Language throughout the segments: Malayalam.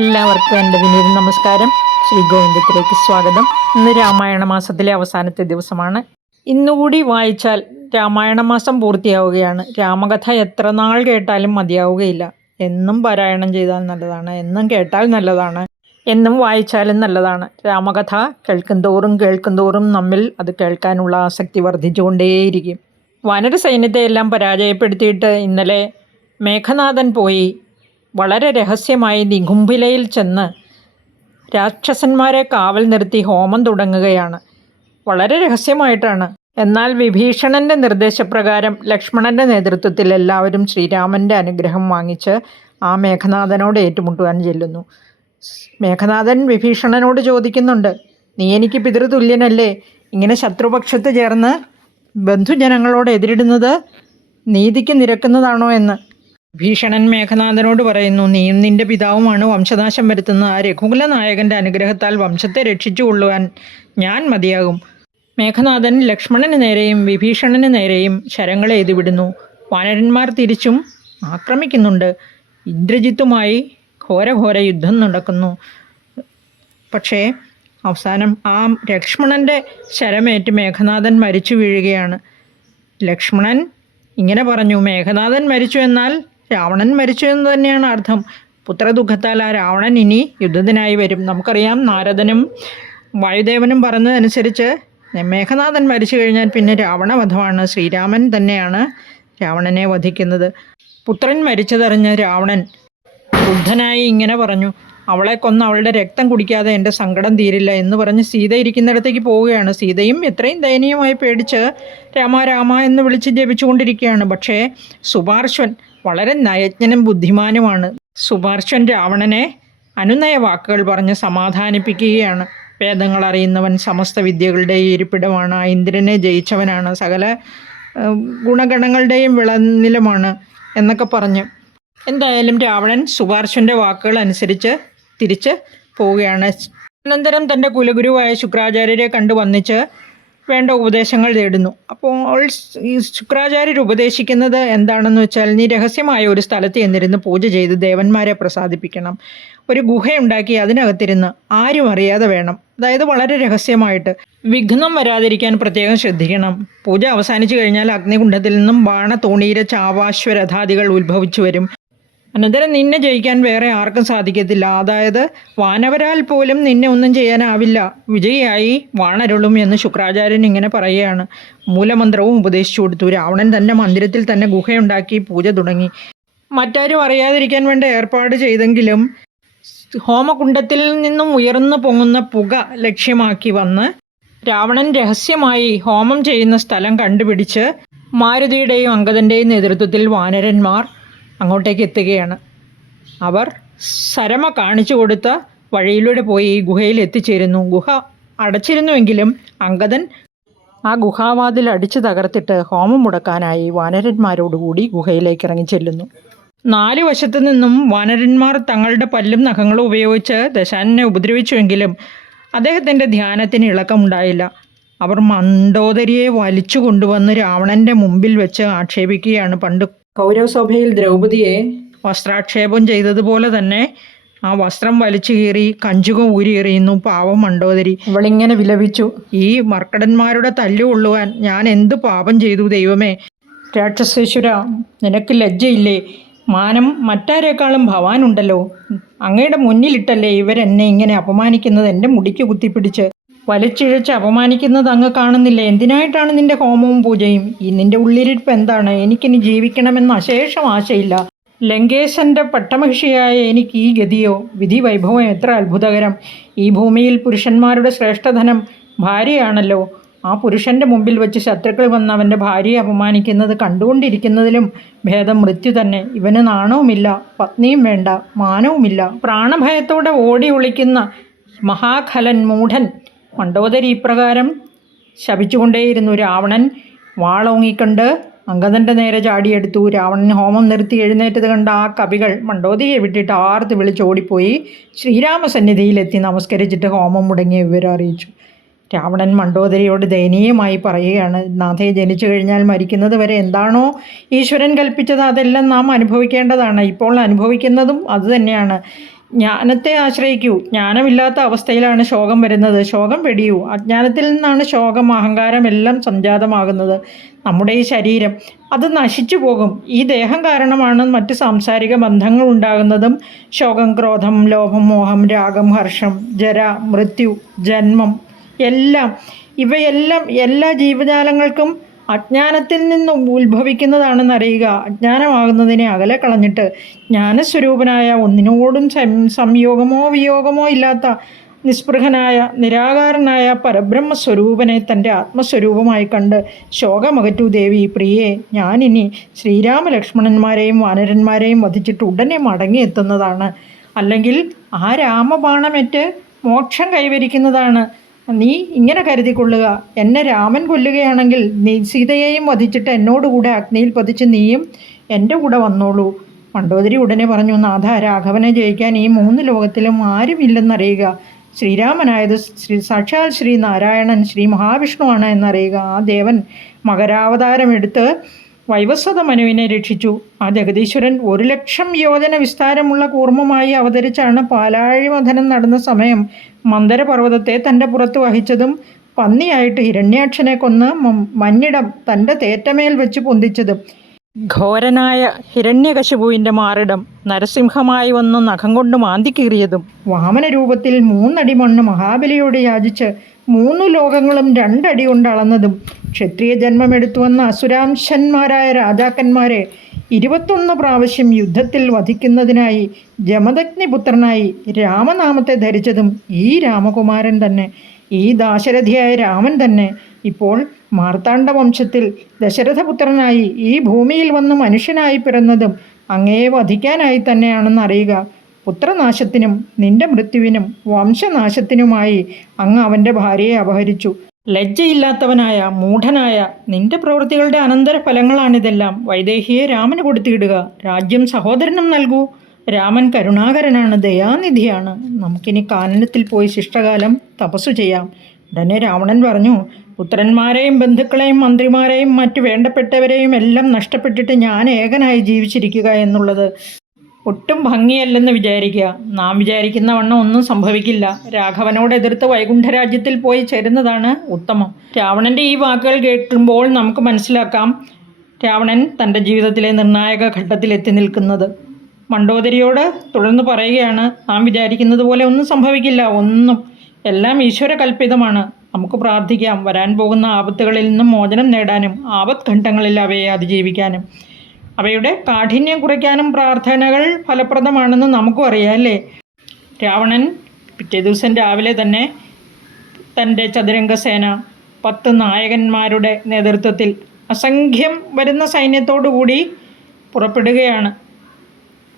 എല്ലാവർക്കും എൻ്റെ വിനീത നമസ്കാരം. ശ്രീ ഗോവിന്ദത്തിലേക്ക് സ്വാഗതം. ഇന്ന് രാമായണ മാസത്തിലെ അവസാനത്തെ ദിവസമാണ്. ഇന്നുകൂടി വായിച്ചാൽ രാമായണ മാസം പൂർത്തിയാവുകയാണ്. രാമകഥ എത്ര നാൾ കേട്ടാലും മതിയാവുകയില്ല. എന്നും പാരായണം ചെയ്താൽ നല്ലതാണ്, എന്നും കേട്ടാൽ നല്ലതാണ്, എന്നും വായിച്ചാലും നല്ലതാണ്. രാമകഥ കേൾക്കും തോറും നമ്മിൽ അത് കേൾക്കാനുള്ള ആസക്തി വർദ്ധിച്ചുകൊണ്ടേയിരിക്കും. വാനര സൈന്യത്തെയെല്ലാം പരാജയപ്പെടുത്തിയിട്ട് ഇന്നലെ മേഘനാഥൻ പോയി വളരെ രഹസ്യമായി നികുംഭിലയിൽ ചെന്ന് രാക്ഷസന്മാരെ കാവൽ നിർത്തി ഹോമം തുടങ്ങുകയാണ്. വളരെ രഹസ്യമായിട്ടാണ്. എന്നാൽ വിഭീഷണൻ്റെ നിർദ്ദേശപ്രകാരം ലക്ഷ്മണൻ്റെ നേതൃത്വത്തിൽ എല്ലാവരും ശ്രീരാമൻ്റെ അനുഗ്രഹം വാങ്ങിച്ച് ആ മേഘനാഥനോട് ഏറ്റുമുട്ടുവാൻ ചെല്ലുന്നു. മേഘനാഥൻ വിഭീഷണനോട് ചോദിക്കുന്നുണ്ട്, നീ എനിക്ക് പിതൃതുല്യനല്ലേ? ഇങ്ങനെ ശത്രുപക്ഷത്ത് ചേർന്ന് ബന്ധുജനങ്ങളോട് എതിരിടുന്നത് നീതിക്ക് നിരക്കുന്നതാണോ എന്ന്. ഭീഷണൻ മേഘനാഥനോട് പറയുന്നു, നീയും നിന്റെ പിതാവുമാണ് വംശനാശം വരുത്തുന്ന ആ രഘുകുല നായകൻ്റെ അനുഗ്രഹത്താൽ വംശത്തെ രക്ഷിച്ചു കൊള്ളുവാൻ ഞാൻ മതിയാകും. മേഘനാഥൻ ലക്ഷ്മണന് നേരെയും വിഭീഷണന് നേരെയും ശരങ്ങളെ എഴുതിവിടുന്നു. വാനരന്മാർ തിരിച്ചും ആക്രമിക്കുന്നുണ്ട്. ഇന്ദ്രജിത്തുമായി ഘോരഘോര യുദ്ധം നടക്കുന്നു. പക്ഷേ അവസാനം ആ ലക്ഷ്മണൻ്റെ ശരമേറ്റ് മേഘനാഥൻ മരിച്ചു വീഴുകയാണ്. ലക്ഷ്മണൻ ഇങ്ങനെ പറഞ്ഞു, മേഘനാഥൻ മരിച്ചു എന്നാൽ രാവണൻ മരിച്ചു എന്ന് തന്നെയാണ് അർത്ഥം. പുത്രദുഃഖത്താൽ ആ രാവണൻ ഇനി യുദ്ധത്തിനായി വരും. നമുക്കറിയാം, നാരദനും വായുദേവനും പറഞ്ഞതനുസരിച്ച് മേഘനാഥൻ മരിച്ചു കഴിഞ്ഞാൽ പിന്നെ രാവണവധമാണ്. ശ്രീരാമൻ തന്നെയാണ് രാവണനെ വധിക്കുന്നത്. പുത്രൻ മരിച്ചതറിഞ്ഞ് രാവണൻ ക്രുദ്ധനായി ഇങ്ങനെ പറഞ്ഞു, അവളെ കൊന്ന് അവളുടെ രക്തം കുടിക്കാതെ എൻ്റെ സങ്കടം തീരില്ല എന്ന് പറഞ്ഞ് സീത ഇരിക്കുന്നിടത്തേക്ക് പോവുകയാണ്. സീതയും എത്രയും ദയനീയമായി പേടിച്ച് രാമ രാമ എന്ന് വിളിച്ച് ജപിച്ചുകൊണ്ടിരിക്കുകയാണ്. പക്ഷേ സുപാർശ്വൻ വളരെ നയജ്ഞനും ബുദ്ധിമാനുമാണ്. സുപാർശ്വൻ രാവണനെ അനുനയ വാക്കുകൾ പറഞ്ഞ് സമാധാനിപ്പിക്കുകയാണ്. വേദങ്ങൾ അറിയുന്നവൻ, സമസ്ത വിദ്യകളുടെയും ഇരിപ്പിടമാണ്, ഇന്ദ്രനെ ജയിച്ചവനാണ്, സകല ഗുണഗണങ്ങളുടെയും വിളനിലമാണ് എന്നൊക്കെ പറഞ്ഞ് എന്തായാലും രാവണൻ സുപാർശ്വൻ്റെ വാക്കുകൾ അനുസരിച്ച് തിരിച്ച് പോവുകയാണ്. അനന്തരം തൻ്റെ കുലഗുരുവായ ശുക്രാചാര്യരെ കണ്ടു വന്നിച്ച് വേണ്ട ഉപദേശങ്ങൾ തേടുന്നു. അപ്പോൾ ഈ ശുക്രാചാര്യർ ഉപദേശിക്കുന്നത് എന്താണെന്ന് വെച്ചാൽ, നീ രഹസ്യമായ ഒരു സ്ഥലത്ത് ചെന്നിരുന്ന് പൂജ ചെയ്ത് ദേവന്മാരെ പ്രസാദിപ്പിക്കണം. ഒരു ഗുഹയുണ്ടാക്കി അതിനകത്തിരുന്ന് ആരും അറിയാതെ വേണം, അതായത് വളരെ രഹസ്യമായിട്ട്. വിഘ്നം വരാതിരിക്കാൻ പ്രത്യേകം ശ്രദ്ധിക്കണം. പൂജ അവസാനിച്ചു കഴിഞ്ഞാൽ അഗ്നികുണ്ഡത്തിൽ നിന്നും ബാണ, തോണീര, ചാവാശ്വരഥാദികൾ ഉത്ഭവിച്ചു വരും. അനന്തരം നിന്നെ ജയിക്കാൻ വേറെ ആർക്കും സാധിക്കത്തില്ല. അതായത് വാനവരാൽ പോലും നിന്നെ ഒന്നും ചെയ്യാനാവില്ല. വിജയിയായി വാണരുളും എന്ന് ശുക്രാചാര്യൻ ഇങ്ങനെ പറയുകയാണ്. മൂലമന്ത്രവും ഉപദേശിച്ചു കൊടുത്തു. രാവണൻ തൻ്റെ മന്ദിരത്തിൽ തന്നെ ഗുഹയുണ്ടാക്കി പൂജ തുടങ്ങി. മറ്റാരും അറിയാതിരിക്കാൻ വേണ്ട ഏർപ്പാട് ചെയ്തെങ്കിലും ഹോമകുണ്ഡത്തിൽ നിന്നും ഉയർന്നു പൊങ്ങുന്ന പുക ലക്ഷ്യമാക്കി വന്ന് രാവണൻ രഹസ്യമായി ഹോമം ചെയ്യുന്ന സ്ഥലം കണ്ടുപിടിച്ച് മാരുതിയുടെയും അങ്കദൻ്റെയും നേതൃത്വത്തിൽ വാനരന്മാർ അങ്ങോട്ടേക്ക് എത്തുകയാണ്. അവർ സരമ കാണിച്ചു കൊടുത്ത വഴിയിലൂടെ പോയി ഈ ഗുഹയിൽ എത്തിച്ചേരുന്നു. ഗുഹ അടച്ചിരുന്നുവെങ്കിലും അങ്കദൻ ആ ഗുഹാവാതിൽ അടിച്ചു തകർത്തിട്ട് ഹോമം മുടക്കാനായി വാനരന്മാരോടുകൂടി ഗുഹയിലേക്ക് ഇറങ്ങി ചെല്ലുന്നു. 4 വശത്തു നിന്നും വാനരന്മാർ തങ്ങളുടെ പല്ലും നഖങ്ങളും ഉപയോഗിച്ച് ദശാനനെ ഉപദ്രവിച്ചുവെങ്കിലും അദ്ദേഹത്തിൻ്റെ ധ്യാനത്തിന് ഇളക്കമുണ്ടായില്ല. അവർ മണ്ഡോദരിയെ വലിച്ചു കൊണ്ടുവന്ന് രാവണൻ്റെ മുമ്പിൽ വെച്ച് ആക്ഷേപിക്കുകയാണ്. പണ്ട് കൗരവസഭയിൽ ദ്രൗപദിയെ വസ്ത്രാക്ഷേപം ചെയ്തതുപോലെ തന്നെ ആ വസ്ത്രം വലിച്ചു കീറി കഞ്ചുകം ഊരി എറിയുന്നു പാവം മണ്ഡോദരി. അവളിങ്ങനെ വിലപിച്ചു, ഈ മർക്കടന്മാരുടെ തല്ലു കൊള്ളുവാൻ ഞാൻ എന്ത് പാപം ചെയ്തു ദൈവമേ! രാക്ഷസേശ്വര, നിനക്ക് ലജ്ജയില്ലേ? മാനം മറ്റാരേക്കാളും ഭവാനുണ്ടല്ലോ. അങ്ങയുടെ മുന്നിലിട്ടല്ലേ ഇവരെന്നെ ഇങ്ങനെ അപമാനിക്കുന്നത്. എൻ്റെ മുടിക്ക് കുത്തിപ്പിടിച്ച് വലിച്ചിഴച്ച് അപമാനിക്കുന്നത് അങ്ങ് കാണുന്നില്ല. എന്തിനായിട്ടാണ് നിന്റെ ഹോമവും പൂജയും? നിന്റെ ഉള്ളിലിരിപ്പ് എന്താണ്? എനിക്കിനി ജീവിക്കണമെന്ന് അശേഷം ആശയില്ല. ലങ്കേശൻ്റെ പട്ടമഹിഷിയായ എനിക്ക് ഈ ഗതിയോ? വിധി വൈഭവം എത്ര അത്ഭുതകരം! ഈ ഭൂമിയിൽ പുരുഷന്മാരുടെ ശ്രേഷ്ഠധനം ഭാര്യയാണല്ലോ. ആ പുരുഷൻ്റെ മുമ്പിൽ വെച്ച് ശത്രുക്കൾ വന്ന് അവൻ്റെ ഭാര്യയെ അപമാനിക്കുന്നത് കണ്ടുകൊണ്ടിരിക്കുന്നതിലും ഭേദം മൃത്യു തന്നെ. ഇവന് നാണവുമില്ല, പത്നിയും വേണ്ട, മാനവുമില്ല. പ്രാണഭയത്തോടെ ഓടി ഒളിക്കുന്ന മഹാഖലൻ മൂഢൻ മണ്ഡോദരി ഇപ്രകാരം ശപിച്ചുകൊണ്ടേയിരുന്നു. രാവണൻ വാളോങ്ങിക്കൊണ്ട് അങ്കദൻ്റെ നേരെ ചാടിയെടുത്തു. രാവണൻ ഹോമം നിർത്തി എഴുന്നേറ്റത് കണ്ട ആ കവികൾ മണ്ഡോദരിയെ വിട്ടിട്ട് ആർത്ത് വിളിച്ചോടിപ്പോയി ശ്രീരാമസന്നിധിയിലെത്തി നമസ്കരിച്ചിട്ട് ഹോമം മുടങ്ങിയ വിവരം അറിയിച്ചു. രാവണൻ മണ്ഡോദരിയോട് ദയനീയമായി പറയുകയാണ്, നാഥേ, ജനിച്ചു കഴിഞ്ഞാൽ മരിക്കുന്നത് വരെ എന്താണോ ഈശ്വരൻ കൽപ്പിച്ചത് അതെല്ലാം നാം അനുഭവിക്കേണ്ടതാണ്. ഇപ്പോൾ അനുഭവിക്കുന്നതും അതുതന്നെയാണ്. ജ്ഞാനത്തെ ആശ്രയിക്കൂ. ജ്ഞാനമില്ലാത്ത അവസ്ഥയിലാണ് ശോകം വരുന്നത്. ശോകം വെടിയൂ. അജ്ഞാനത്തിൽ നിന്നാണ് ശോകം, അഹങ്കാരം എല്ലാം സംജാതമാകുന്നത്. നമ്മുടെ ഈ ശരീരം അത് നശിച്ചു പോകും. ഈ ദേഹം കാരണമാണ് മറ്റ് സാംസാരിക ബന്ധങ്ങൾ ഉണ്ടാകുന്നതും. ശോകം, ക്രോധം, ലോഭം, മോഹം, രാഗം, ഹർഷം, ജര, മൃത്യു, ജന്മം ഇവയെല്ലാം എല്ലാ ജീവജാലങ്ങൾക്കും അജ്ഞാനത്തിൽ നിന്ന് ഉത്ഭവിക്കുന്നതാണെന്നറിയുക. അജ്ഞാനമാകുന്നതിനെ അകലെ കളഞ്ഞിട്ട് ജ്ഞാനസ്വരൂപനായ, ഒന്നിനോടും സംയോഗമോ വിയോഗമോ ഇല്ലാത്ത നിസ്പൃഹനായ നിരാകാരനായ പരബ്രഹ്മസ്വരൂപനെ തൻ്റെ ആത്മസ്വരൂപമായി കണ്ട് ശോകമകറ്റൂ ദേവി പ്രിയേ. ഞാനിനി ശ്രീരാമലക്ഷ്മണന്മാരെയും വാനരന്മാരെയും വധിച്ചിട്ട് ഉടനെ മടങ്ങിയെത്തുന്നതാണ്. അല്ലെങ്കിൽ ആ രാമബാണമേറ്റ് മോക്ഷം കൈവരിക്കുന്നതാണ്. നീ ഇങ്ങനെ കരുതിക്കൊള്ളുക. എന്നെ രാമൻ കൊല്ലുകയാണെങ്കിൽ നീ സീതയെയും വധിച്ചിട്ട് എന്നോടുകൂടെ അഗ്നിയിൽ പതിച്ച് നീയും എൻ്റെ കൂടെ വന്നോളൂ. മണ്ഡോദരി ഉടനെ പറഞ്ഞു, നാഥ, രാഘവനെ ജയിക്കാൻ ഈ 3 ലോകത്തിലും ആരുമില്ലെന്നറിയുക. ശ്രീരാമനായത് സാക്ഷാൽ ശ്രീനാരായണൻ, ശ്രീ മഹാവിഷ്ണുവാണ് എന്നറിയുക. ആ ദേവൻ മകരാവതാരമെടുത്ത് വൈവസ്വത മനുവിനെ രക്ഷിച്ചു. ആ ജഗദീശ്വരൻ 1,00,000 യോജന വിസ്താരമുള്ള കൂർമ്മമായി അവതരിച്ചാണ് പാലാഴിമഥനം നടന്ന സമയം മന്ദരപർവ്വതത്തെ തൻ്റെ പുറത്ത് വഹിച്ചതും പന്നിയായിട്ട് ഹിരണ്യാക്ഷനെ കൊന്ന് മഞ്ഞിടം തൻ്റെ തേറ്റമേൽ വെച്ച് പൊന്തിച്ചതും ഘോരനായ ഹിരണ്യകശിപുവിൻ്റെ മാറിടം നരസിംഹമായി വന്ന് നഖം കൊണ്ട് മാന്തിക്കീറിയതും വാമനരൂപത്തിൽ 3 അടി മണ്ണ് മഹാബലിയോട് യാചിച്ച് 3 ലോകങ്ങളും 2 അടി കൊണ്ട് അളന്നതും ക്ഷത്രിയ ജന്മമെടുത്തു വന്ന അസുരാംശന്മാരായ രാജാക്കന്മാരെ 21 പ്രാവശ്യം യുദ്ധത്തിൽ വധിക്കുന്നതിനായി ജമദഗ്നിപുത്രനായി രാമനാമത്തെ ധരിച്ചതും ഈ രാമകുമാരൻ തന്നെ, ഈ ദാശരഥിയായ രാമൻ തന്നെ ഇപ്പോൾ മാർത്താണ്ഡ വംശത്തിൽ ദശരഥപുത്രനായി ഈ ഭൂമിയിൽ വന്ന് മനുഷ്യനായി പിറന്നതും അങ്ങയെ വധിക്കാനായി തന്നെയാണെന്നറിയുക. പുത്രനാശത്തിനും നിന്റെ മൃത്യുവിനും വംശനാശത്തിനുമായി അങ്ങ് അവൻ്റെ ഭാര്യയെ അപഹരിച്ചു. ലജ്ജയില്ലാത്തവനായ മൂഢനായ നിന്റെ പ്രവൃത്തികളുടെ അനന്തര ഫലങ്ങളാണിതെല്ലാം. വൈദേഹിയെ രാമന് കൊടുത്തിടുക. രാജ്യം സഹോദരനും നൽകൂ. രാമൻ കരുണാകരനാണ്, ദയാനിധിയാണ്. നമുക്കിനി കാനനത്തിൽ പോയി ശിഷ്ടകാലം തപസ്സു ചെയ്യാം. ഉടനെ രാവണൻ പറഞ്ഞു, പുത്രന്മാരെയും ബന്ധുക്കളെയും മന്ത്രിമാരെയും മറ്റു വേണ്ടപ്പെട്ടവരെയും എല്ലാം നഷ്ടപ്പെട്ടിട്ട് ഞാൻ ഏകനായി ജീവിച്ചിരിക്കുക എന്നുള്ളത് ഒട്ടും ഭംഗിയല്ലെന്ന് വിചാരിക്കുക. നാം വിചാരിക്കുന്ന വണ്ണം ഒന്നും സംഭവിക്കില്ല. രാഘവനോട് എതിർത്ത് വൈകുണ്ഠരാജ്യത്തിൽ പോയി ചേരുന്നതാണ് ഉത്തമം. രാവണൻ്റെ ഈ വാക്കുകൾ കേൾക്കുമ്പോൾ നമുക്ക് മനസ്സിലാക്കാം രാവണൻ തൻ്റെ ജീവിതത്തിലെ നിർണായക ഘട്ടത്തിൽ എത്തി നിൽക്കുന്നത്. മണ്ഡോദരിയോട് തുടർന്ന് പറയുകയാണ്, നാം വിചാരിക്കുന്നത് പോലെ ഒന്നും സംഭവിക്കില്ല. എല്ലാം ഈശ്വര കൽപ്പിതമാണ്. നമുക്ക് പ്രാർത്ഥിക്കാം, വരാൻ പോകുന്ന ആപത്തുകളിൽ നിന്നും മോചനം നേടാനും ആപത്ത് ഘട്ടങ്ങളിൽ അവയെ അതിജീവിക്കാനും അവയുടെ കാഠിന്യം കുറയ്ക്കാനും പ്രാർത്ഥനകൾ ഫലപ്രദമാണെന്ന് നമുക്കും അറിയാം, അല്ലേ? രാവണൻ പിറ്റേ ദിവസം രാവിലെ തന്നെ തൻ്റെ ചതുരംഗസേന 10 നായകന്മാരുടെ നേതൃത്വത്തിൽ അസംഖ്യം വരുന്ന സൈന്യത്തോടുകൂടി പുറപ്പെടുകയാണ്.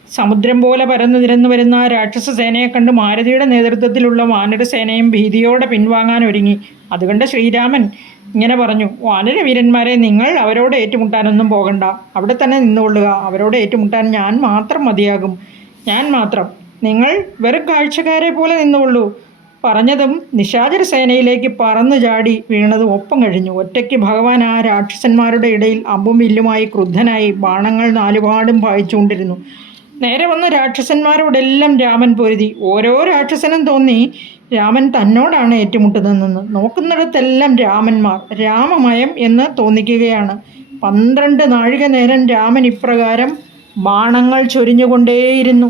സമുദ്രം പോലെ പരന്നു നിരന്നു വരുന്ന ആ രാക്ഷസ സേനയെ കണ്ട് മാരുതിയുടെ നേതൃത്വത്തിലുള്ള വാനരസേനയും ഭീതിയോടെ പിൻവാങ്ങാൻ ഒരുങ്ങി. അതുകൊണ്ട് ശ്രീരാമൻ ഇങ്ങനെ പറഞ്ഞു, വാനരവീരന്മാരെ, നിങ്ങൾ അവരോട് ഏറ്റുമുട്ടാനൊന്നും പോകണ്ട. അവിടെ തന്നെ നിന്നുകൊള്ളുക. അവരോട് ഏറ്റുമുട്ടാൻ ഞാൻ മാത്രം മതിയാകും. ഞാൻ മാത്രം. നിങ്ങൾ വെറും കാഴ്ചക്കാരെ പോലെ നിന്നുകൊള്ളൂ. പറഞ്ഞതും നിശാചര സേനയിലേക്ക് പറന്നു ചാടി വീണതും ഒപ്പം കഴിഞ്ഞു. ഒറ്റയ്ക്ക് ഭഗവാൻ ആ രാക്ഷസന്മാരുടെ ഇടയിൽ അമ്പും വില്ലുമായി ക്രുദ്ധനായി ബാണങ്ങൾ നാലുപാടും പായിച്ചുകൊണ്ടിരുന്നു. നേരെ വന്ന രാക്ഷസന്മാരോടെല്ലാം രാമൻ പൊരുതി. ഓരോ രാക്ഷസനും തോന്നി രാമൻ തന്നോടാണ് ഏറ്റുമുട്ടുന്നതെന്ന്. നോക്കുന്നിടത്തെല്ലാം രാമന്മാർ, രാമമയം എന്ന് തോന്നിക്കുകയാണ്. 12 നാഴിക നേരം രാമൻ ഇപ്രകാരം ബാണങ്ങൾ ചൊരിഞ്ഞുകൊണ്ടേയിരുന്നു.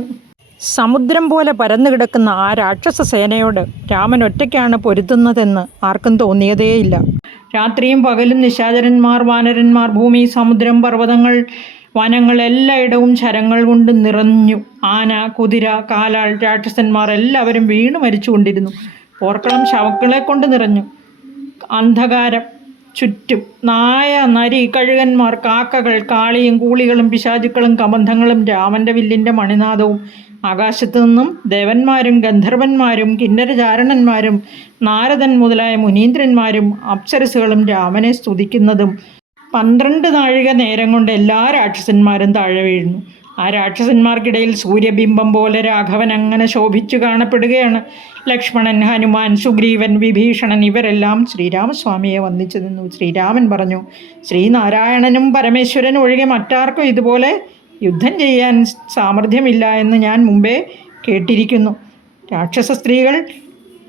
സമുദ്രം പോലെ പരന്നു കിടക്കുന്ന ആ രാക്ഷസ സേനയോട് രാമൻ ഒറ്റയ്ക്കാണ് പൊരുത്തുന്നതെന്ന് ആർക്കും തോന്നിയതേയില്ല. രാത്രിയും പകലും നിശാചരന്മാർ, വാനരന്മാർ, ഭൂമി, സമുദ്രം, പർവ്വതങ്ങൾ, വനങ്ങൾ എല്ലായിടവും ശരങ്ങൾ കൊണ്ട് നിറഞ്ഞു. ആന, കുതിര, കാലാൾ, രാക്ഷസന്മാർ എല്ലാവരും വീണു മരിച്ചുകൊണ്ടിരുന്നു. പോർക്കളം ശവക്കളെ കൊണ്ട് നിറഞ്ഞു. അന്ധകാരം ചുറ്റും. നായ, നരി, കഴുകന്മാർ, കാക്കകൾ, കാളിയും കൂളികളും പിശാചുക്കളും കബന്ധങ്ങളും രാമൻ്റെ വില്ലിൻ്റെ മണിനാദവും. ആകാശത്തു നിന്നും ദേവന്മാരും ഗന്ധർവന്മാരും കിന്നരചാരണന്മാരും നാരദൻ മുതലായ മുനീന്ദ്രന്മാരും അപ്സരസുകളും രാമനെ സ്തുതിക്കുന്നതും. 12 നാഴിക നേരം കൊണ്ട് എല്ലാ രാക്ഷസന്മാരും താഴെ വീഴുന്നു. ആ രാക്ഷസന്മാർക്കിടയിൽ സൂര്യബിംബം പോലെ രാഘവൻ അങ്ങനെ ശോഭിച്ചു കാണപ്പെടുകയാണ്. ലക്ഷ്മണൻ, ഹനുമാൻ, സുഗ്രീവൻ, വിഭീഷണൻ ഇവരെല്ലാം ശ്രീരാമസ്വാമിയെ വന്ദിച്ചു നിന്നു. ശ്രീരാമൻ പറഞ്ഞു, ശ്രീനാരായണനും പരമേശ്വരനും ഒഴികെ മറ്റാർക്കും ഇതുപോലെ യുദ്ധം ചെയ്യാൻ സാമർഥ്യമില്ല എന്ന് ഞാൻ മുമ്പേ കേട്ടിരിക്കുന്നു. രാക്ഷസ സ്ത്രീകൾ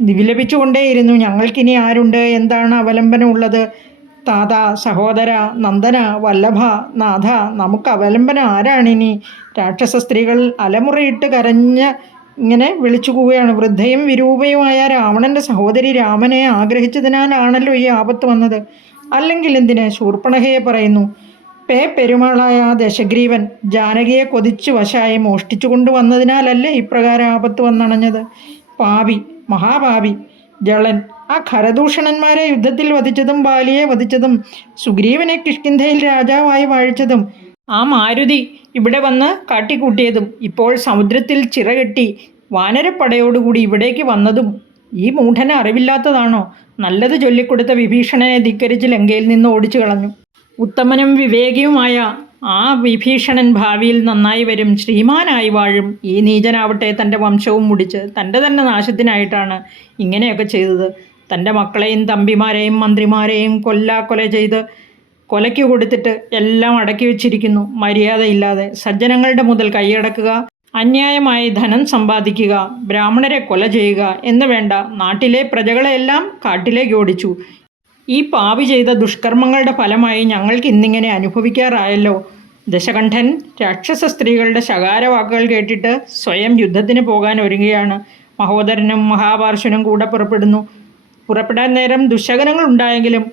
വിലപിച്ചുകൊണ്ടേയിരുന്നു. ഞങ്ങൾക്കിനി ആരുണ്ട്? എന്താണ് അവലംബനമുള്ളത്? താത, സഹോദര, നന്ദന, വല്ലഭ, നാഥ, നമുക്ക് അവലംബനം ആരാണിനി? രാക്ഷസ സ്ത്രീകൾ അലമുറയിട്ട് കരഞ്ഞ് ഇങ്ങനെ വിളിച്ചു പോവുകയാണ്. വൃദ്ധയും വിരൂപയുമായ രാവണൻ്റെ സഹോദരി രാമനെ ആഗ്രഹിച്ചതിനാലാണല്ലോ ഈ ആപത്ത് വന്നത്. അല്ലെങ്കിൽ എന്തിന്? ശൂർപ്പണഖയെ പറയുന്നു. പെരുമാളായ ദശഗ്രീവൻ ജാനകിയെ കൊതിച്ചു വശായി മോഷ്ടിച്ചു കൊണ്ടുവന്നതിനാലല്ലേ ഇപ്രകാരം ആപത്ത് വന്നണഞ്ഞത്. പാപി, മഹാപാപി ജളൻ ആ ഖരദൂഷണന്മാരെ യുദ്ധത്തിൽ വധിച്ചതും ബാലിയെ വധിച്ചതും സുഗ്രീവനെ കിഷ്കിന്ധയിൽ രാജാവായി വാഴിച്ചതും ആ മാരുതി ഇവിടെ വന്ന് കാട്ടിക്കൂട്ടിയതും ഇപ്പോൾ സമുദ്രത്തിൽ ചിറകെട്ടി വാനരപ്പടയോടുകൂടി ഇവിടേക്ക് വന്നതും ഈ മൂഢന് അറിവില്ലാത്തതാണോ? നല്ലത് ചൊല്ലിക്കൊടുത്ത വിഭീഷണനെ ധിക്കരിച്ച് ലങ്കയിൽ നിന്ന് ഓടിച്ചു കളഞ്ഞു. ഉത്തമനും വിവേകിയുമായ ആ വിഭീഷണൻ ഭാവിയിൽ നന്നായി വരും, ശ്രീമാനായി വാഴും. ഈ നീചനാവട്ടെ തൻ്റെ വംശവും മുടിച്ച് തൻ്റെ തന്നെ നാശത്തിനായിട്ടാണ് ഇങ്ങനെയൊക്കെ ചെയ്തത്. തൻ്റെ മക്കളെയും തമ്പിമാരെയും മന്ത്രിമാരെയും കൊല ചെയ്ത് കൊലയ്ക്ക് കൊടുത്തിട്ട് എല്ലാം അടക്കി വച്ചിരിക്കുന്നു. മര്യാദയില്ലാതെ സജ്ജനങ്ങളുടെ മുതൽ കൈയടക്കുക, അന്യായമായി ധനം സമ്പാദിക്കുക, ബ്രാഹ്മണരെ കൊല ചെയ്യുക എന്ന് വേണ്ട, നാട്ടിലെ പ്രജകളെല്ലാം കാട്ടിലേക്ക് ഓടിച്ചു. ഈ പാപി ചെയ്ത ദുഷ്കർമ്മങ്ങളുടെ ഫലമായി ഞങ്ങൾക്ക് ഇന്നിങ്ങനെ അനുഭവിക്കാറായല്ലോ. ദശകണ്ഠൻ രാക്ഷസ സ്ത്രീകളുടെ ശകാരവാക്കുകൾ കേട്ടിട്ട് സ്വയം യുദ്ധത്തിന് പോകാൻ ഒരുങ്ങുകയാണ്. മഹോദരനും മഹാപാർശ്വനും കൂടെ പുറപ്പെടാൻ നേരം ദുശകനങ്ങൾ ഉണ്ടായെങ്കിലും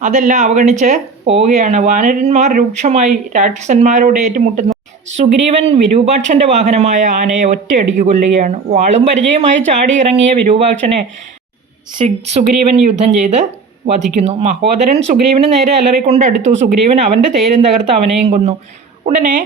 അതെല്ലാം അവഗണിച്ച് പോവുകയാണ്. വാനരന്മാർ രൂക്ഷമായി രാക്ഷസന്മാരോട് ഏറ്റുമുട്ടുന്നു. സുഗ്രീവൻ വിരൂപാക്ഷൻ്റെ വാഹനമായ ആനയെ ഒറ്റയടിക്ക് കൊല്ലുകയാണ്. വാളും പരിചയമായി ചാടി ഇറങ്ങിയ വിരൂപാക്ഷനെ സുഗ്രീവൻ യുദ്ധം ചെയ്ത് വധിക്കുന്നു. മഹോദരൻ സുഗ്രീവന് നേരെ അലറിക്കൊണ്ട് അടുത്തു. സുഗ്രീവൻ അവൻ്റെ തേരും തകർത്ത് അവനെയും കൊന്നു. ഉടനെ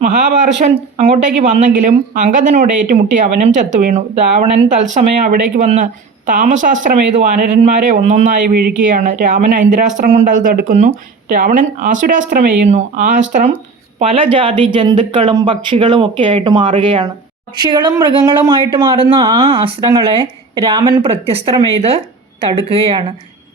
മഹാപാർശ്വൻ അങ്ങോട്ടേക്ക് വന്നെങ്കിലും അങ്കദനോട് ഏറ്റുമുട്ടി അവനും ചത്തുവീണു. രാവണൻ തത്സമയം അവിടേക്ക് വന്ന് താമസാസ്ത്രം എയ്ത് വാനരന്മാരെ ഒന്നൊന്നായി വീഴിക്കുകയാണ്. രാമൻ ഐന്ദ്രാസ്ത്രം കൊണ്ട് അത് തടുക്കുന്നു. രാവണൻ ആസുരാസ്ത്രം എയ്യുന്നു. ആ അസ്ത്രം പല ജാതി ജന്തുക്കളും പക്ഷികളും ഒക്കെ ആയിട്ട് മാറുകയാണ്. പക്ഷികളും മൃഗങ്ങളുമായിട്ട് മാറുന്ന ആ അസ്ത്രങ്ങളെ രാമൻ പ്രത്യസ്ത്രമെയ്ത് തടുക്കുകയാണ്.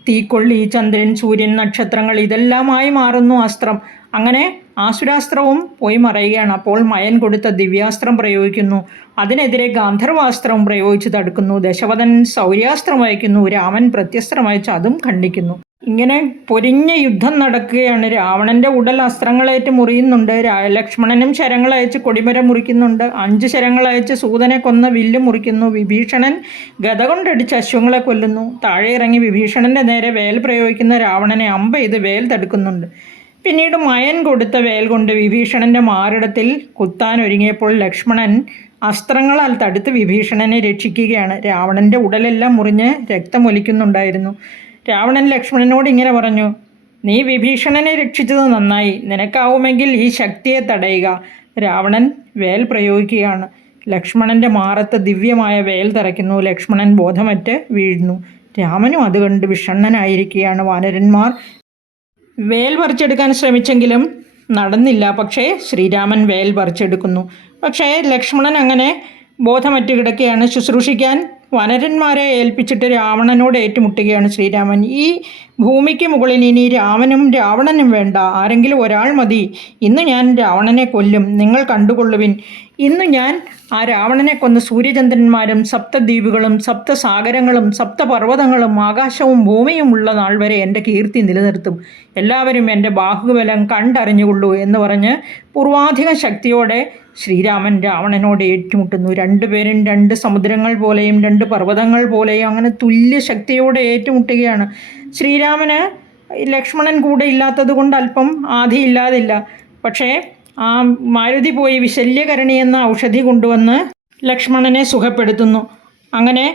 തീക്കൊള്ളി, ചന്ദ്രൻ, സൂര്യൻ, നക്ഷത്രങ്ങൾ ഇതെല്ലാമായി മാറുന്നു അസ്ത്രം. അങ്ങനെ ആസുരാസ്ത്രവും പോയി മറയുകയാണ്. അപ്പോൾ മയൻ കൊടുത്ത ദിവ്യാസ്ത്രം പ്രയോഗിക്കുന്നു. അതിനെതിരെ ഗാന്ധർവാസ്ത്രവും പ്രയോഗിച്ച് തടുക്കുന്നു. ദശവദൻ ശൗര്യാസ്ത്രം അയക്കുന്നു. രാമൻ പ്രത്യസ്ത്രം അയച്ച് അതും ഖണ്ഡിക്കുന്നു. ഇങ്ങനെ പൊരിഞ്ഞ യുദ്ധം നടക്കുകയാണ്. രാവണൻ്റെ ഉടൽ അസ്ത്രങ്ങളേറ്റ് മുറിയുന്നുണ്ട്. ലക്ഷ്മണനും ശരങ്ങളയച്ച് കൊടിമരം മുറിക്കുന്നുണ്ട്. 5 ശരങ്ങളയച്ച് സൂതനെ കൊന്ന വില്ല് മുറിക്കുന്നു. വിഭീഷണൻ ഗദ കൊണ്ടടിച്ച് അശ്വങ്ങളെ കൊല്ലുന്നു. താഴെ ഇറങ്ങി വിഭീഷണൻ്റെ നേരെ വേൽ പ്രയോഗിക്കുന്ന രാവണനെ അമ്പ ചെയ്ത് വേൽ തടുക്കുന്നുണ്ട്. പിന്നീട് മയൻ കൊടുത്ത വേൽ കൊണ്ട് വിഭീഷണൻ്റെ മാറിടത്തിൽ കുത്താനൊരുങ്ങിയപ്പോൾ ലക്ഷ്മണൻ അസ്ത്രങ്ങളാൽ തടുത്ത് വിഭീഷണനെ രക്ഷിക്കുകയാണ്. രാവണൻ്റെ ഉടലെല്ലാം മുറിഞ്ഞ് രക്തമൊലിക്കുന്നുണ്ടായിരുന്നു. രാവണൻ ലക്ഷ്മണനോട് ഇങ്ങനെ പറഞ്ഞു: നീ വിഭീഷണനെ രക്ഷിച്ചത് നന്നായി. നിനക്കാവുമെങ്കിൽ ഈ ശക്തിയെ തടയുക. രാവണൻ വേൽ പ്രയോഗിക്കുകയാണ്. ലക്ഷ്മണൻ്റെ മാറത്ത് ദിവ്യമായ വേൽ തറയ്ക്കുന്നു. ലക്ഷ്മണൻ ബോധമറ്റ് വീഴുന്നു. രാമനും അത് കണ്ട് വിഷണ്ണനായിരിക്കുകയാണ്. വാനരന്മാർ വേൽ പറിച്ചെടുക്കാൻ ശ്രമിച്ചെങ്കിലും നടന്നില്ല. പക്ഷേ ശ്രീരാമൻ വേൽ പറിച്ചെടുക്കുന്നു. പക്ഷേ ലക്ഷ്മണൻ അങ്ങനെ ബോധമറ്റ് കിടക്കുകയാണ്. ശുശ്രൂഷിക്കാൻ വനരന്മാരെ ഏൽപ്പിച്ചിട്ട് രാവണനോട് ഏറ്റുമുട്ടുകയാണ് ശ്രീരാമൻ. ഈ ഭൂമിക്ക് മുകളിൽ ഇനി രാമനും രാവണനും വേണ്ട, ആരെങ്കിലും ഒരാൾ മതി. ഇന്ന് ഞാൻ രാവണനെ കൊല്ലും, നിങ്ങൾ കണ്ടുകൊള്ളുവിൻ. ഇന്ന് ഞാൻ ആ രാവണനെ കൊന്ന സൂര്യചന്ദ്രന്മാരും സപ്തദ്വീപുകളും സപ്തസാഗരങ്ങളും സപ്തപർവ്വതങ്ങളും ആകാശവും ഭൂമിയും ഉള്ള നാൾ വരെ എൻ്റെ കീർത്തി നിലനിർത്തും. എല്ലാവരും എൻ്റെ ബാഹുബലം കണ്ടറിഞ്ഞുകൊള്ളൂ എന്ന് പറഞ്ഞ് പൂർവാധിക ശക്തിയോടെ ശ്രീരാമൻ രാവണനോട് ഏറ്റുമുട്ടുന്നു. രണ്ടുപേരും 2 സമുദ്രങ്ങൾ പോലെയും 2 പർവ്വതങ്ങൾ പോലെയും അങ്ങനെ തുല്യ ശക്തിയോടെ ഏറ്റുമുട്ടുകയാണ്. ശ്രീരാമന് ലക്ഷ്മണൻ കൂടെ ഇല്ലാത്തത് കൊണ്ട് അല്പം ആധിയില്ലാതില്ല. പക്ഷേ ആ മാരുതി പോയി വിശല്യകരണി എന്ന ഔഷധി കൊണ്ടുവന്ന് ലക്ഷ്മണനെ സുഖപ്പെടുത്തുന്നു. അങ്ങനെ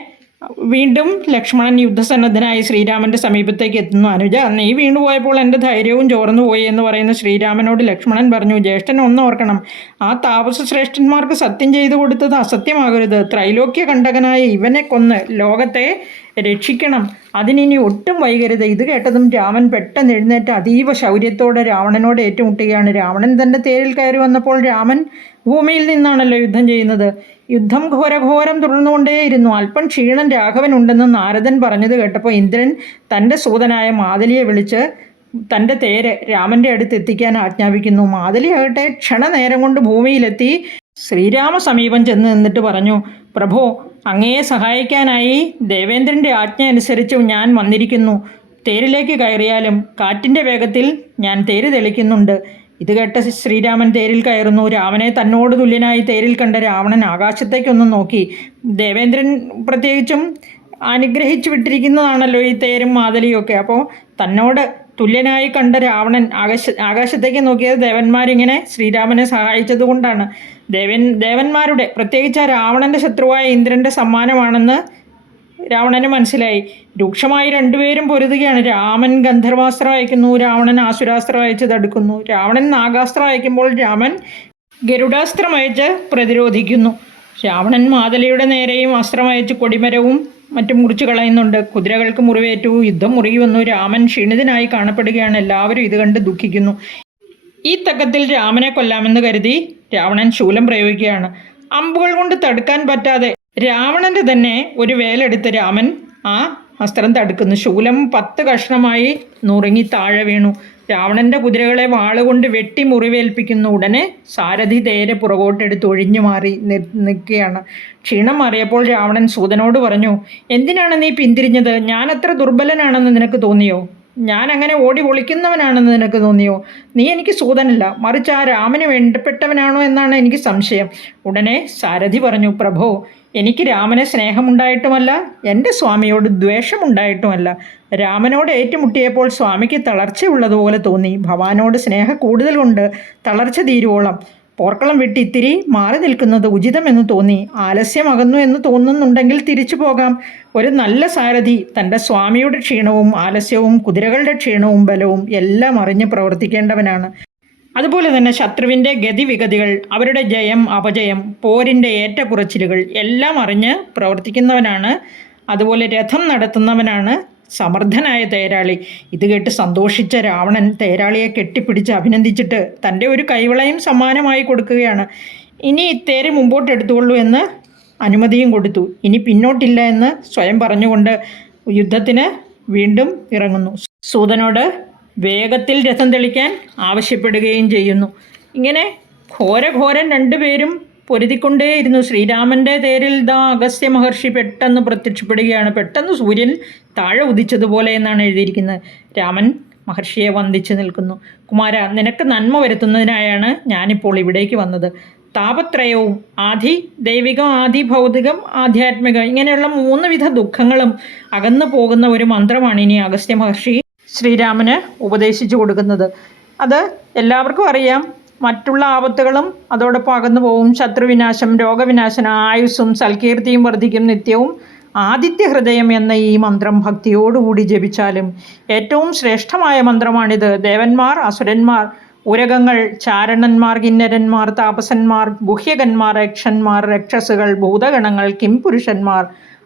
വീണ്ടും ലക്ഷ്മണൻ യുദ്ധസന്നദ്ധനായി ശ്രീരാമൻ്റെ സമീപത്തേക്ക് എത്തുന്നു. അനുജ, നീ വീണുപോയപ്പോൾ എൻ്റെ ധൈര്യവും ചോർന്നുപോയി എന്ന് പറയുന്ന ശ്രീരാമനോട് ലക്ഷ്മണൻ പറഞ്ഞു: ജ്യേഷ്ഠൻ ഒന്ന് ഓർക്കണം, ആ താപസ ശ്രേഷ്ഠന്മാർക്ക് സത്യം ചെയ്തു കൊടുത്തത് അസത്യമാകരുത്. ത്രൈലോക്യ കണ്ടകനായ ഇവനെ കൊന്ന് ലോകത്തെ രക്ഷിക്കണം. അതിനി ഒട്ടും വൈകരുത്. ഇത് കേട്ടതും രാമൻ പെട്ടെന്ന് എഴുന്നേറ്റ് അതീവ ശൗര്യത്തോടെ രാവണനോട് ഏറ്റുമുട്ടുകയാണ്. രാവണൻ തൻ്റെ തേരിൽ കയറി വന്നപ്പോൾ രാമൻ ഭൂമിയിൽ നിന്നാണല്ലോ യുദ്ധം ചെയ്യുന്നത്. യുദ്ധം ഘോരഘോരം തുടർന്നുകൊണ്ടേയിരുന്നു. അല്പം ക്ഷീണം രാഘവനുണ്ടെന്ന് നാരദൻ പറഞ്ഞത് കേട്ടപ്പോൾ ഇന്ദ്രൻ തൻ്റെ സൂതനായ മാതലിയെ വിളിച്ച് തൻ്റെ തേര് രാമൻ്റെ അടുത്ത് എത്തിക്കാൻ ആജ്ഞാപിക്കുന്നു. മാതലിയാകട്ടെ ക്ഷണനേരം കൊണ്ട് ഭൂമിയിലെത്തി ശ്രീരാമ സമീപം ചെന്ന് നിന്നിട്ട് പറഞ്ഞു: പ്രഭോ, അങ്ങയെ സഹായിക്കാനായി ദേവേന്ദ്രൻ്റെ ആജ്ഞ അനുസരിച്ച് ഞാൻ വന്നിരിക്കുന്നു. തേരിലേക്ക് കയറിയാലും കാറ്റിൻ്റെ വേഗത്തിൽ ഞാൻ തേര് തെളിക്കുന്നുണ്ട്. ഇത് കേട്ട ശ്രീരാമൻ തേരിൽ കയറുന്നു. രാവണനെ തന്നോട് തുല്യനായി തേരിൽ കണ്ട രാവണൻ ആകാശത്തേക്കൊന്നും നോക്കി. ദേവേന്ദ്രൻ പ്രത്യേകിച്ചും അനുഗ്രഹിച്ചു വിട്ടിരിക്കുന്നതാണല്ലോ ഈ തേരും മാതലിയും ഒക്കെ. അപ്പോൾ തന്നോട് തുല്യനായി കണ്ട രാവണൻ ആകാശത്തേക്ക് നോക്കിയത് ദേവന്മാരിങ്ങനെ ശ്രീരാമനെ സഹായിച്ചത് കൊണ്ടാണ്. ദേവന്മാരുടെ, പ്രത്യേകിച്ച് ആ രാവണൻ്റെ ശത്രുവായ ഇന്ദ്രൻ്റെ സമ്മാനമാണെന്ന് രാവണന് മനസ്സിലായി. രൂക്ഷമായി രണ്ടുപേരും പൊരുതുകയാണ്. രാമൻ ഗന്ധർവാസ്ത്രം അയക്കുന്നു, രാവണൻ ആസുരാസ്ത്രം അയച്ച് തടുക്കുന്നു. രാവണൻ നാഗാസ്ത്രം അയക്കുമ്പോൾ രാമൻ ഗരുഡാസ്ത്രം അയച്ച് പ്രതിരോധിക്കുന്നു. രാവണൻ മാതലിയുടെ നേരെയും അസ്ത്രം അയച്ച് കൊടിമരവും മറ്റും മുറിച്ചു കളയുന്നുണ്ട്. കുതിരകൾക്ക് മുറിവേറ്റു, യുദ്ധം മുറുകി വന്നു. രാമൻ ക്ഷീണിതനായി കാണപ്പെടുകയാണ്. എല്ലാവരും ഇത് കണ്ട് ദുഃഖിക്കുന്നു. ഈ തക്കത്തിൽ രാമനെ കൊല്ലാമെന്ന് കരുതി രാവണൻ ശൂലം പ്രയോഗിക്കുകയാണ്. അമ്പുകൾ കൊണ്ട് തടുക്കാൻ പറ്റാതെ രാവണൻ്റെ തന്നെ ഒരു വേലെടുത്ത് രാമൻ ആ അസ്ത്രം തടുക്കുന്നു. ശൂലം 10 കഷ്ണമായി നുറുങ്ങി താഴെ വീണു. രാവണൻ്റെ കുതിരകളെ വാളുകൊണ്ട് വെട്ടി മുറിവേൽപ്പിക്കുന്നു. ഉടനെ സാരഥി തേര് പുറകോട്ടെടുത്ത് ഒഴിഞ്ഞു മാറി നിൽക്കുകയാണ്. ക്ഷീണം മാറിയപ്പോൾ രാവണൻ സൂതനോട് പറഞ്ഞു, എന്തിനാണ് നീ പിന്തിരിഞ്ഞത്? ഞാൻ അത്ര ദുർബലനാണെന്ന് നിനക്ക് തോന്നിയോ? ഞാൻ അങ്ങനെ ഓടി ഒളിക്കുന്നവനാണെന്ന് നിനക്ക് തോന്നിയോ? നീ എനിക്ക് സൂതനല്ല, മറിച്ച് ആ രാമന് വേണ്ടപ്പെട്ടവനാണോ എന്നാണ് എനിക്ക് സംശയം. ഉടനെ സാരഥി പറഞ്ഞു, പ്രഭോ, എനിക്ക് രാമനെ സ്നേഹമുണ്ടായിട്ടുമല്ല, എൻ്റെ സ്വാമിയോട് ദ്വേഷമുണ്ടായിട്ടുമല്ല. രാമനോട് ഏറ്റുമുട്ടിയപ്പോൾ സ്വാമിക്ക് തളർച്ചയുള്ളതുപോലെ തോന്നി. ഭവാനോട് സ്നേഹ കൂടുതൽ കൊണ്ട് തളർച്ച തീരുവോളം പോർക്കളം വിട്ട് ഇത്തിരി മാറി നിൽക്കുന്നത് ഉചിതമെന്ന് തോന്നി. ആലസ്യമകന്നു എന്ന് തോന്നുന്നുണ്ടെങ്കിൽ തിരിച്ചു പോകാം. ഒരു നല്ല സാരഥി തൻ്റെ സ്വാമിയുടെ ക്ഷീണവും ആലസ്യവും കുതിരകളുടെ ക്ഷീണവും ബലവും എല്ലാം അറിഞ്ഞ് പ്രവർത്തിക്കേണ്ടവനാണ്. അതുപോലെ തന്നെ ശത്രുവിൻ്റെ ഗതിവിഗതികൾ, അവരുടെ ജയം അപജയം, പോരിൻ്റെ ഏറ്റക്കുറച്ചിലുകൾ എല്ലാം അറിഞ്ഞ് പ്രവർത്തിക്കുന്നവനാണ്. അതുപോലെ രഥം നടത്തുന്നവനാണ് സമർത്ഥനായ തേരാളി. ഇത് കേട്ട് സന്തോഷിച്ച രാവണൻ തേരാളിയെ കെട്ടിപ്പിടിച്ച് അഭിനന്ദിച്ചിട്ട് തൻ്റെ ഒരു കൈവളയും സമ്മാനമായി കൊടുക്കുകയാണ്. ഇനി തേര് മുമ്പോട്ട് എടുത്തുകൊള്ളൂ എന്ന് അനുമതിയും കൊടുത്തു. ഇനി പിന്നോട്ടില്ല എന്ന് സ്വയം പറഞ്ഞുകൊണ്ട് യുദ്ധത്തിന് വീണ്ടും ഇറങ്ങുന്നു. സൂതനോട് വേഗത്തിൽ രഥം തെളിക്കാൻ ആവശ്യപ്പെടുകയും ചെയ്യുന്നു. ഇങ്ങനെ ഘോരഘോരൻ രണ്ടുപേരും പൊരുതിക്കൊണ്ടേയിരുന്നു. ശ്രീരാമൻ്റെ തേരിൽ അഗസ്ത്യ മഹർഷി പെട്ടെന്ന് പ്രത്യക്ഷപ്പെടുകയാണ്. പെട്ടെന്ന് സൂര്യൻ താഴെ ഉദിച്ചതുപോലെ എന്നാണ് എഴുതിയിരിക്കുന്നത്. രാമൻ മഹർഷിയെ വന്ദിച്ച് നിൽക്കുന്നു. കുമാര, നിനക്ക് നന്മ വരുത്തുന്നതിനായാണ് ഞാനിപ്പോൾ ഇവിടേക്ക് വന്നത്. താപത്രയവും, ആദി ദൈവികം, ആദി ഭൗതികം, ആധ്യാത്മികം, ഇങ്ങനെയുള്ള 3 വിധ ദുഃഖങ്ങളും അകന്നു പോകുന്ന ഒരു മന്ത്രമാണ് ഇനി അഗസ്ത്യ മഹർഷി ശ്രീരാമന് ഉപദേശിച്ചു കൊടുക്കുന്നത്. അത് എല്ലാവർക്കും അറിയാം. മറ്റുള്ള ആപത്തുകളും അതോടൊപ്പം അകന്നു പോവും. ശത്രുവിനാശം, രോഗവിനാശനം, ആയുസ്സും സൽകീർത്തിയും വർദ്ധിക്കും നിത്യവും. ആദിത്യ ഹൃദയം എന്ന ഈ മന്ത്രം ഭക്തിയോടുകൂടി ജപിച്ചാലും ഏറ്റവും ശ്രേഷ്ഠമായ മന്ത്രമാണിത്. ദേവന്മാർ, അസുരന്മാർ, ഉരകങ്ങൾ, ചാരണന്മാർ, കിന്നരന്മാർ, താപസന്മാർ, ഗുഹ്യകന്മാർ, യക്ഷന്മാർ, രക്ഷസുകൾ, ഭൂതഗണങ്ങൾ, കിംപുരുഷന്മാർ,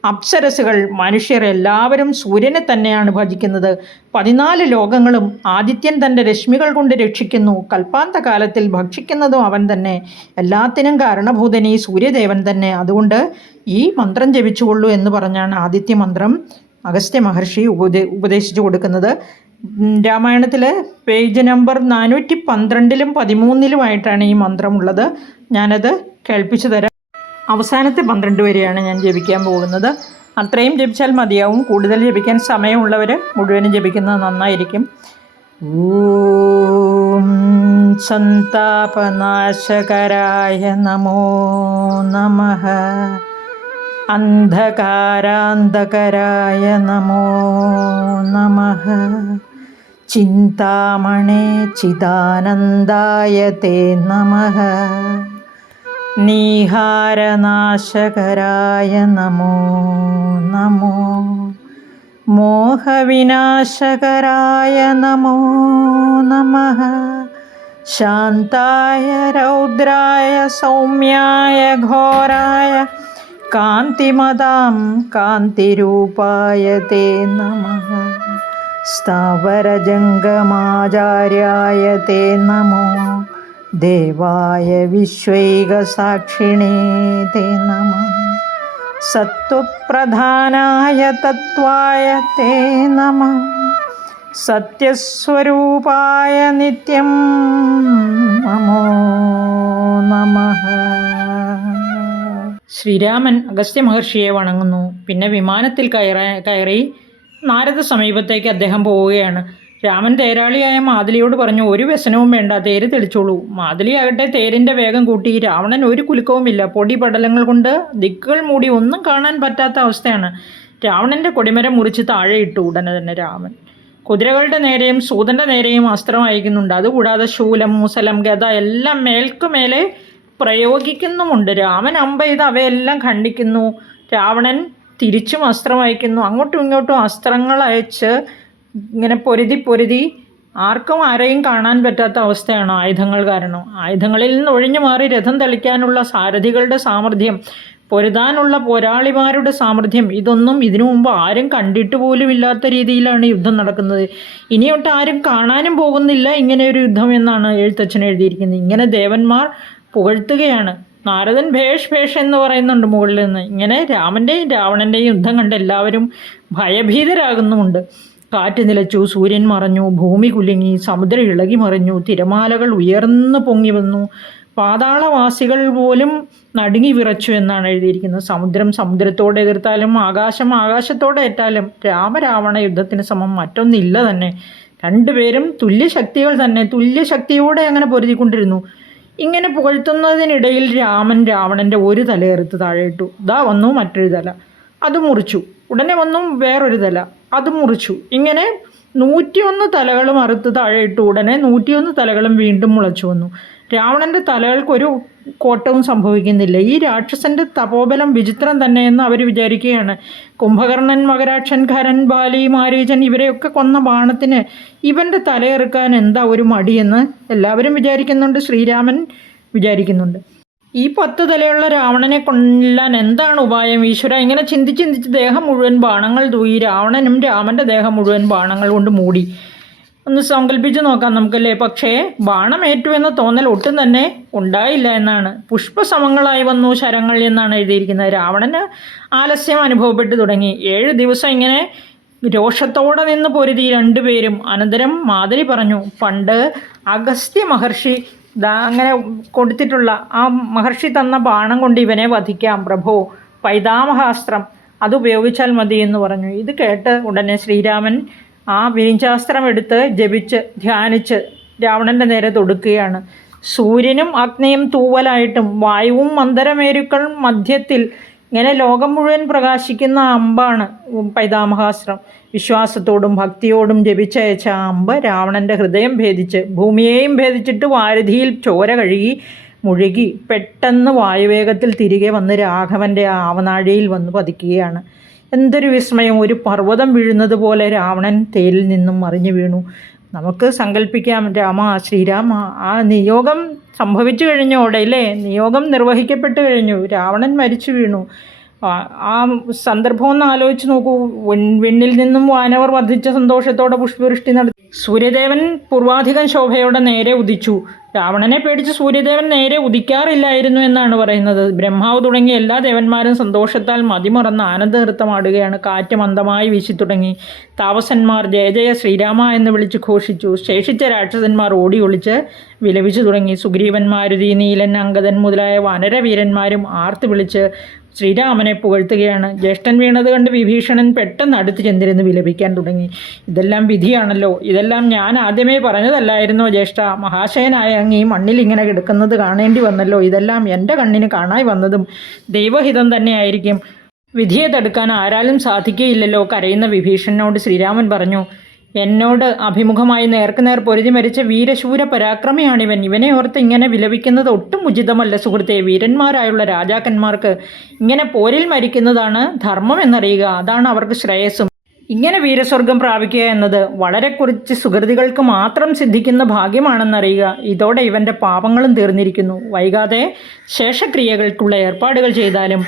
അപ്സരസുകൾ, മനുഷ്യർ എല്ലാവരും സൂര്യനെ തന്നെയാണ് ഭജിക്കുന്നത്. 14 ലോകങ്ങളും ആദിത്യൻ തൻ്റെ രശ്മികൾ കൊണ്ട് രക്ഷിക്കുന്നു. കൽപ്പാന്ത കാലത്തിൽ ഭക്ഷിക്കുന്നതും അവൻ തന്നെ. എല്ലാത്തിനും കാരണഭൂതൻ ഈ സൂര്യദേവൻ തന്നെ. അതുകൊണ്ട് ഈ മന്ത്രം ജപിച്ചുകൊള്ളൂ എന്ന് പറഞ്ഞാണ് ആദിത്യ മന്ത്രം അഗസ്ത്യ മഹർഷി ഉപദേശിച്ചു കൊടുക്കുന്നത്. രാമായണത്തിൽ പേജ് നമ്പർ 412-ലും 13-ലുമായിട്ടാണ് ഈ മന്ത്രമുള്ളത്. ഞാനത് കേൾപ്പിച്ചു തരാം. അവസാനത്തെ 12 വരെയാണ് ഞാൻ ജപിക്കാൻ പോകുന്നത്. അത്രയും ജപിച്ചാൽ മതിയാവും. കൂടുതൽ ജപിക്കാൻ സമയമുള്ളവർ മുഴുവനും ജപിക്കുന്നത് നന്നായിരിക്കും. ഓം സന്താപനാശകരായ നമോ നമഃ. അന്ധകാരാന്തകരായ നമോ നമഃ. ചിന്താമണേ ചിദാനന്ദായ തേ നമഃ. നീഹാരനാശകരായ നമോ നമോ. മോഹവിനാശകരായ നമോ നമഃ. ശാന്തായ രൗദ്രായ സൗമ്യായ ഘോരായ കാന്തിമതാം കാന്തിരൂപായ തേ നമഃ. സ്ഥാവരജംഗമാചാര്യായ തേ നമോ. ദേവായ വിശ്വൈകസാക്ഷിണേ തേ നമഃ. സത്വപ്രധാനായ തത്വായ തേ നമഃ. സത്യസ്വരൂപായ നിത്യം നമോ നമഃ. ശ്രീരാമൻ അഗസ്ത്യ മഹർഷിയെ വണങ്ങുന്നു. പിന്നെ വിമാനത്തിൽ കയറി നാരദ സമീപത്തേക്ക് അദ്ദേഹം പോവുകയാണ്. രാമൻ തേരാളിയായ മാതിലിയോട് പറഞ്ഞു, ഒരു വ്യസനവും വേണ്ട, തേര് തെളിച്ചോളൂ. മാതിലിയാകട്ടെ തേരിൻ്റെ വേഗം കൂട്ടി. രാവണൻ ഒരു കുലുക്കവുമില്ല. പൊടി പടലങ്ങൾ കൊണ്ട് ദിക്കുകൾ മൂടി ഒന്നും കാണാൻ പറ്റാത്ത അവസ്ഥയാണ്. രാവണൻ്റെ കൊടിമരം മുറിച്ച് താഴെ ഇട്ടു. ഉടനെ തന്നെ രാമൻ കുതിരകളുടെ നേരെയും സൂതൻ്റെ നേരെയും അസ്ത്രം അയക്കുന്നുണ്ട്. അതുകൂടാതെ ശൂലം, മുസലം, ഗദ എല്ലാം മേൽക്കുമേലെ പ്രയോഗിക്കുന്നുമുണ്ട്. രാമൻ അമ്പെയ്ത് അവയെല്ലാം ഖണ്ഡിക്കുന്നു. രാവണൻ തിരിച്ചും അസ്ത്രം അയക്കുന്നു. അങ്ങോട്ടും ഇങ്ങോട്ടും അസ്ത്രങ്ങൾ അയച്ച് ഇങ്ങനെ പൊരുതി ആർക്കും ആരെയും കാണാൻ പറ്റാത്ത അവസ്ഥയാണ് ആയുധങ്ങൾ കാരണം. ആയുധങ്ങളിൽ നിന്ന് ഒഴിഞ്ഞു മാറി രഥം തെളിക്കാനുള്ള സാരഥികളുടെ സാമർഥ്യം, പൊരുതാനുള്ള പോരാളിമാരുടെ സാമർഥ്യം, ഇതൊന്നും ഇതിനു മുമ്പ് ആരും കണ്ടിട്ട് പോലും ഇല്ലാത്ത രീതിയിലാണ് യുദ്ധം നടക്കുന്നത്. ഇനിയൊട്ട് ആരും കാണാനും പോകുന്നില്ല ഇങ്ങനെ ഒരു യുദ്ധം എന്നാണ് എഴുത്തച്ഛൻ എഴുതിയിരിക്കുന്നത്. ഇങ്ങനെ ദേവന്മാർ പുകഴ്ത്തുകയാണ്. നാരദൻ ഭേഷ് ഭേഷ് എന്ന് പറയുന്നുണ്ട് മുകളിൽ നിന്ന്. ഇങ്ങനെ രാമൻ്റെയും രാവണൻ്റെയും യുദ്ധം കണ്ട് എല്ലാവരും ഭയഭീതരാകുന്നുമുണ്ട്. കാറ്റ് നിലച്ചു, സൂര്യൻ മറഞ്ഞു, ഭൂമി കുലുങ്ങി, സമുദ്രം ഇളകി മറിഞ്ഞു, തിരമാലകൾ ഉയർന്നു പൊങ്ങി വന്നു, പാതാളവാസികൾ പോലും നടുങ്ങി വിറച്ചു എന്നാണ് എഴുതിയിരിക്കുന്നത്. സമുദ്രം സമുദ്രത്തോടെ എതിർത്താലും ആകാശം ആകാശത്തോടെ ഏറ്റാലും രാമരാവണ യുദ്ധത്തിന് സമം മറ്റൊന്നില്ല തന്നെ. രണ്ടുപേരും തുല്യശക്തികൾ തന്നെ, തുല്യശക്തിയോടെ അങ്ങനെ പൊരുതിക്കൊണ്ടിരുന്നു. ഇങ്ങനെ പുകഴ്ത്തുന്നതിനിടയിൽ രാമൻ രാവണൻ്റെ ഒരു തലയെറുത്ത് താഴെയിട്ടു. ദാ വന്നു മറ്റൊരു തല, അത് മുറിച്ചു. ഉടനെ വന്നു വേറൊരു തല, അത് മുറിച്ചു. ഇങ്ങനെ 101 തലകളും അറുത്ത് താഴെയിട്ടു. ഉടനെ 101 തലകളും വീണ്ടും മുളച്ചു വന്നു. രാവണൻ്റെ തലകൾക്കൊരു കോട്ടവും സംഭവിക്കുന്നില്ല. ഈ രാക്ഷസൻ്റെ തപോബലം വിചിത്രം തന്നെയെന്ന് അവർ വിചാരിക്കുകയാണ്. കുംഭകർണൻ, മകരാക്ഷൻ, ഖരൻ, ബാലി, മാരീചൻ ഇവരെയൊക്കെ കൊന്ന ബാണത്തിന് ഇവൻ്റെ തലയെറുക്കാൻ എന്താ ഒരു മടിയെന്ന് എല്ലാവരും വിചാരിക്കുന്നുണ്ട്. ശ്രീരാമൻ വിചാരിക്കുന്നുണ്ട്. ഈ 10 തലയുള്ള രാവണനെ കൊല്ലാൻ എന്താണ് ഉപായം? ഈശ്വര ഇങ്ങനെ ചിന്തിച്ച് ദേഹം മുഴുവൻ ബാണങ്ങൾ തൂയി. രാവണനും രാമൻ്റെ ദേഹം മുഴുവൻ ബാണങ്ങൾ കൊണ്ട് മൂടി. ഒന്ന് സങ്കല്പിച്ച് നോക്കാം നമുക്കല്ലേ. പക്ഷേ ബാണമേറ്റു എന്ന തോന്നൽ ഒട്ടും തന്നെ ഉണ്ടായില്ല എന്നാണ്. പുഷ്പസമങ്ങളായി വന്നു ശരങ്ങൾ എന്നാണ് എഴുതിയിരിക്കുന്നത്. രാവണന് ആലസ്യം അനുഭവപ്പെട്ടു തുടങ്ങി. 7 ദിവസം ഇങ്ങനെ രോഷത്തോടെ നിന്ന് പൊരുതി രണ്ടുപേരും. അനന്തരം മാതിരി പറഞ്ഞു, പണ്ട് അഗസ്ത്യ മഹർഷി അങ്ങനെ കൊടുത്തിട്ടുള്ള ആ മഹർഷി തന്ന ബാണം കൊണ്ട് ഇവനെ വധിക്കാം പ്രഭോ, പൈതാമഹാസ്ത്രം അതുപയോഗിച്ചാൽ മതി എന്ന് പറഞ്ഞു. ഇത് കേട്ട് ഉടനെ ശ്രീരാമൻ ആ വിരിഞ്ചാസ്ത്രം എടുത്ത് ജപിച്ച് ധ്യാനിച്ച് രാവണൻ്റെ നേരെ തൊടുക്കുകയാണ്. സൂര്യനും അഗ്നിയും തൂവലായിട്ടും വായുവും മന്ദരമേരുക്കൾ മധ്യത്തിൽ ഇങ്ങനെ ലോകം മുഴുവൻ പ്രകാശിക്കുന്ന അമ്പാണ് പൈതാമഹാസ്ത്രം. വിശ്വാസത്തോടും ഭക്തിയോടും ജപിച്ചയച്ച ആ അമ്പ് രാവണൻ്റെ ഹൃദയം ഭേദിച്ച് ഭൂമിയെയും ഭേദിച്ചിട്ട് വാരുധിയിൽ ചോര കഴുകി മുഴുകി പെട്ടെന്ന് വായുവേഗത്തിൽ തിരികെ വന്ന് രാഘവൻ്റെ ആവനാഴിയിൽ വന്ന് പതിക്കുകയാണ്. എന്തൊരു വിസ്മയം! ഒരു പർവ്വതം വീഴുന്നത് പോലെ രാവണൻ തേരിൽ നിന്നും മറിഞ്ഞു വീണു. നമുക്ക് സങ്കല്പിക്കാം, ശ്രീരാമ ആ നിയോഗം സംഭവിച്ചു കഴിഞ്ഞോടെ അല്ലേ, നിയോഗം നിർവഹിക്കപ്പെട്ട് കഴിഞ്ഞു, രാവണൻ മരിച്ചു വീണു. ആ സന്ദർഭം ഒന്ന് ആലോചിച്ച് നോക്കൂ. വിണ്ണിൽ നിന്നും വാനവർ വർദ്ധിച്ച സന്തോഷത്തോടെ പുഷ്പവൃഷ്ടി നടത്തി. സൂര്യദേവൻ പൂർവാധികം ശോഭയോടെ നേരെ ഉദിച്ചു. രാവണനെ പേടിച്ച് സൂര്യദേവൻ നേരെ ഉദിക്കാറില്ലായിരുന്നു എന്നാണ് പറയുന്നത്. ബ്രഹ്മാവ് തുടങ്ങിയ എല്ലാ ദേവന്മാരും സന്തോഷത്താൽ മതിമറന്ന് ആനന്ദനൃത്തമാടുകയാണ്. കാറ്റ് മന്ദമായി വീശി തുടങ്ങി. താപസന്മാർ ജയ ജയ ശ്രീരാമ എന്ന് വിളിച്ച് ഘോഷിച്ചു. ശേഷിച്ച രാക്ഷസന്മാർ ഓടി ഒളിച്ച് വിലപിച്ചു തുടങ്ങി. സുഗ്രീവൻ, മാരുതി, നീലൻ, അങ്കദൻ മുതലായ വാനരവീരന്മാരും ആർത്ത് വിളിച്ച് ശ്രീരാമനെ പുകഴ്ത്തുകയാണ്. ജ്യേഷ്ഠൻ വീണത് കണ്ട് വിഭീഷണൻ പെട്ടെന്ന് അടുത്ത് ചെന്നിരുന്ന് വിലപിക്കാൻ തുടങ്ങി. ഇതെല്ലാം വിധിയാണല്ലോ, ഇതെല്ലാം ഞാൻ ആദ്യമേ പറഞ്ഞതല്ലായിരുന്നോ ജ്യേഷ്ഠ? മഹാശയനായ അങ്ങ് ഈ മണ്ണിൽ ഇങ്ങനെ കിടക്കുന്നത് കാണേണ്ടി വന്നല്ലോ. ഇതെല്ലാം എൻ്റെ കണ്ണിന് കാണായി വന്നതും ദൈവഹിതം തന്നെയായിരിക്കും. വിധിയെ തടുക്കാൻ ആരാലും സാധിക്കുകയില്ലല്ലോ. കരയുന്ന വിഭീഷണനോട് ശ്രീരാമൻ പറഞ്ഞു, എന്നോട് അഭിമുഖമായി നേർക്കുനേർ പൊരുതി മരിച്ച വീരശൂര പരാക്രമിയാണിവൻ. ഇവനെ ഓർത്ത് ഇങ്ങനെ വിലപിക്കുന്നത് ഒട്ടും ഉചിതമല്ല സുഹൃത്തെ. വീരന്മാരായുള്ള രാജാക്കന്മാർക്ക് ഇങ്ങനെ പോരിൽ മരിക്കുന്നതാണ് ധർമ്മം എന്നറിയുക. അതാണ് അവർക്ക് ശ്രേയസ്സും. ഇങ്ങനെ വീരസ്വർഗം പ്രാപിക്കുക എന്നത് വളരെ കുറച്ച് സുഹൃതികൾക്ക് മാത്രം സിദ്ധിക്കുന്ന ഭാഗ്യമാണെന്നറിയുക. ഇതോടെ ഇവൻ്റെ പാപങ്ങളും തീർന്നിരിക്കുന്നു. വൈകാതെ ശേഷക്രിയകൾക്കുള്ള ഏർപ്പാടുകൾ ചെയ്താലും.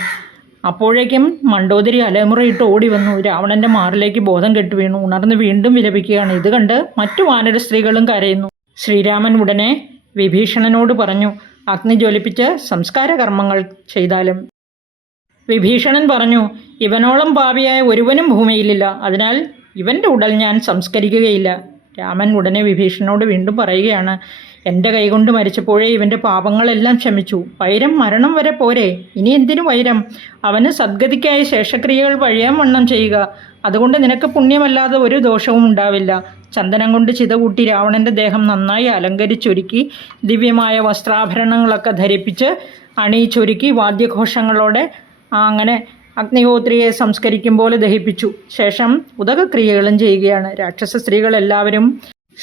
അപ്പോഴേക്കും മണ്ടോദരി അലമുറയിട്ട് ഓടി വന്നു. രാവണൻ്റെ മാറിലേക്ക് ബോധം കെട്ടു വീണു. ഉണർന്ന് വീണ്ടും വിലപിക്കുകയാണ്. ഇത് കണ്ട് മറ്റു വാനര സ്ത്രീകളും കരയുന്നു. ശ്രീരാമൻ ഉടനെ വിഭീഷണനോട് പറഞ്ഞു, അഗ്നി ജ്വലിപ്പിച്ച് സംസ്കാര കർമ്മങ്ങൾ ചെയ്താലും. വിഭീഷണൻ പറഞ്ഞു, ഇവനോളം പാപിയായ ഒരുവനും ഭൂമിയിലില്ല. അതിനാൽ ഇവൻ്റെ ഉടൽ ഞാൻ സംസ്കരിക്കുകയില്ല. രാമൻ ഉടനെ വിഭീഷണനോട് വീണ്ടും പറയുകയാണ്, എൻ്റെ കൈകൊണ്ട് മരിച്ചപ്പോഴേ ഇവൻ്റെ പാപങ്ങളെല്ലാം ക്ഷമിച്ചു. വൈരം മരണം വരെ പോരെ, ഇനി എന്തിനു വൈരം? അവന് സദ്ഗതിക്കായി ശേഷക്രിയകൾ വഴിയാൻ വണ്ണം ചെയ്യുക. അതുകൊണ്ട് നിനക്ക് പുണ്യമല്ലാതെ ഒരു ദോഷവും ഉണ്ടാവില്ല. ചന്ദനം കൊണ്ട് ചിത കൂട്ടി രാവണൻ്റെ ദേഹം നന്നായി അലങ്കരിച്ചൊരുക്കി ദിവ്യമായ വസ്ത്രാഭരണങ്ങളൊക്കെ ധരിപ്പിച്ച് അണിയിച്ചൊരുക്കി വാദ്യഘോഷങ്ങളോടെ അങ്ങനെ അഗ്നിഹോത്രിയെ സംസ്കരിക്കും പോലെ ദഹിപ്പിച്ചു. ശേഷം ഉദകക്രിയകളും ചെയ്യുകയാണ്. രാക്ഷസ സ്ത്രീകളെല്ലാവരും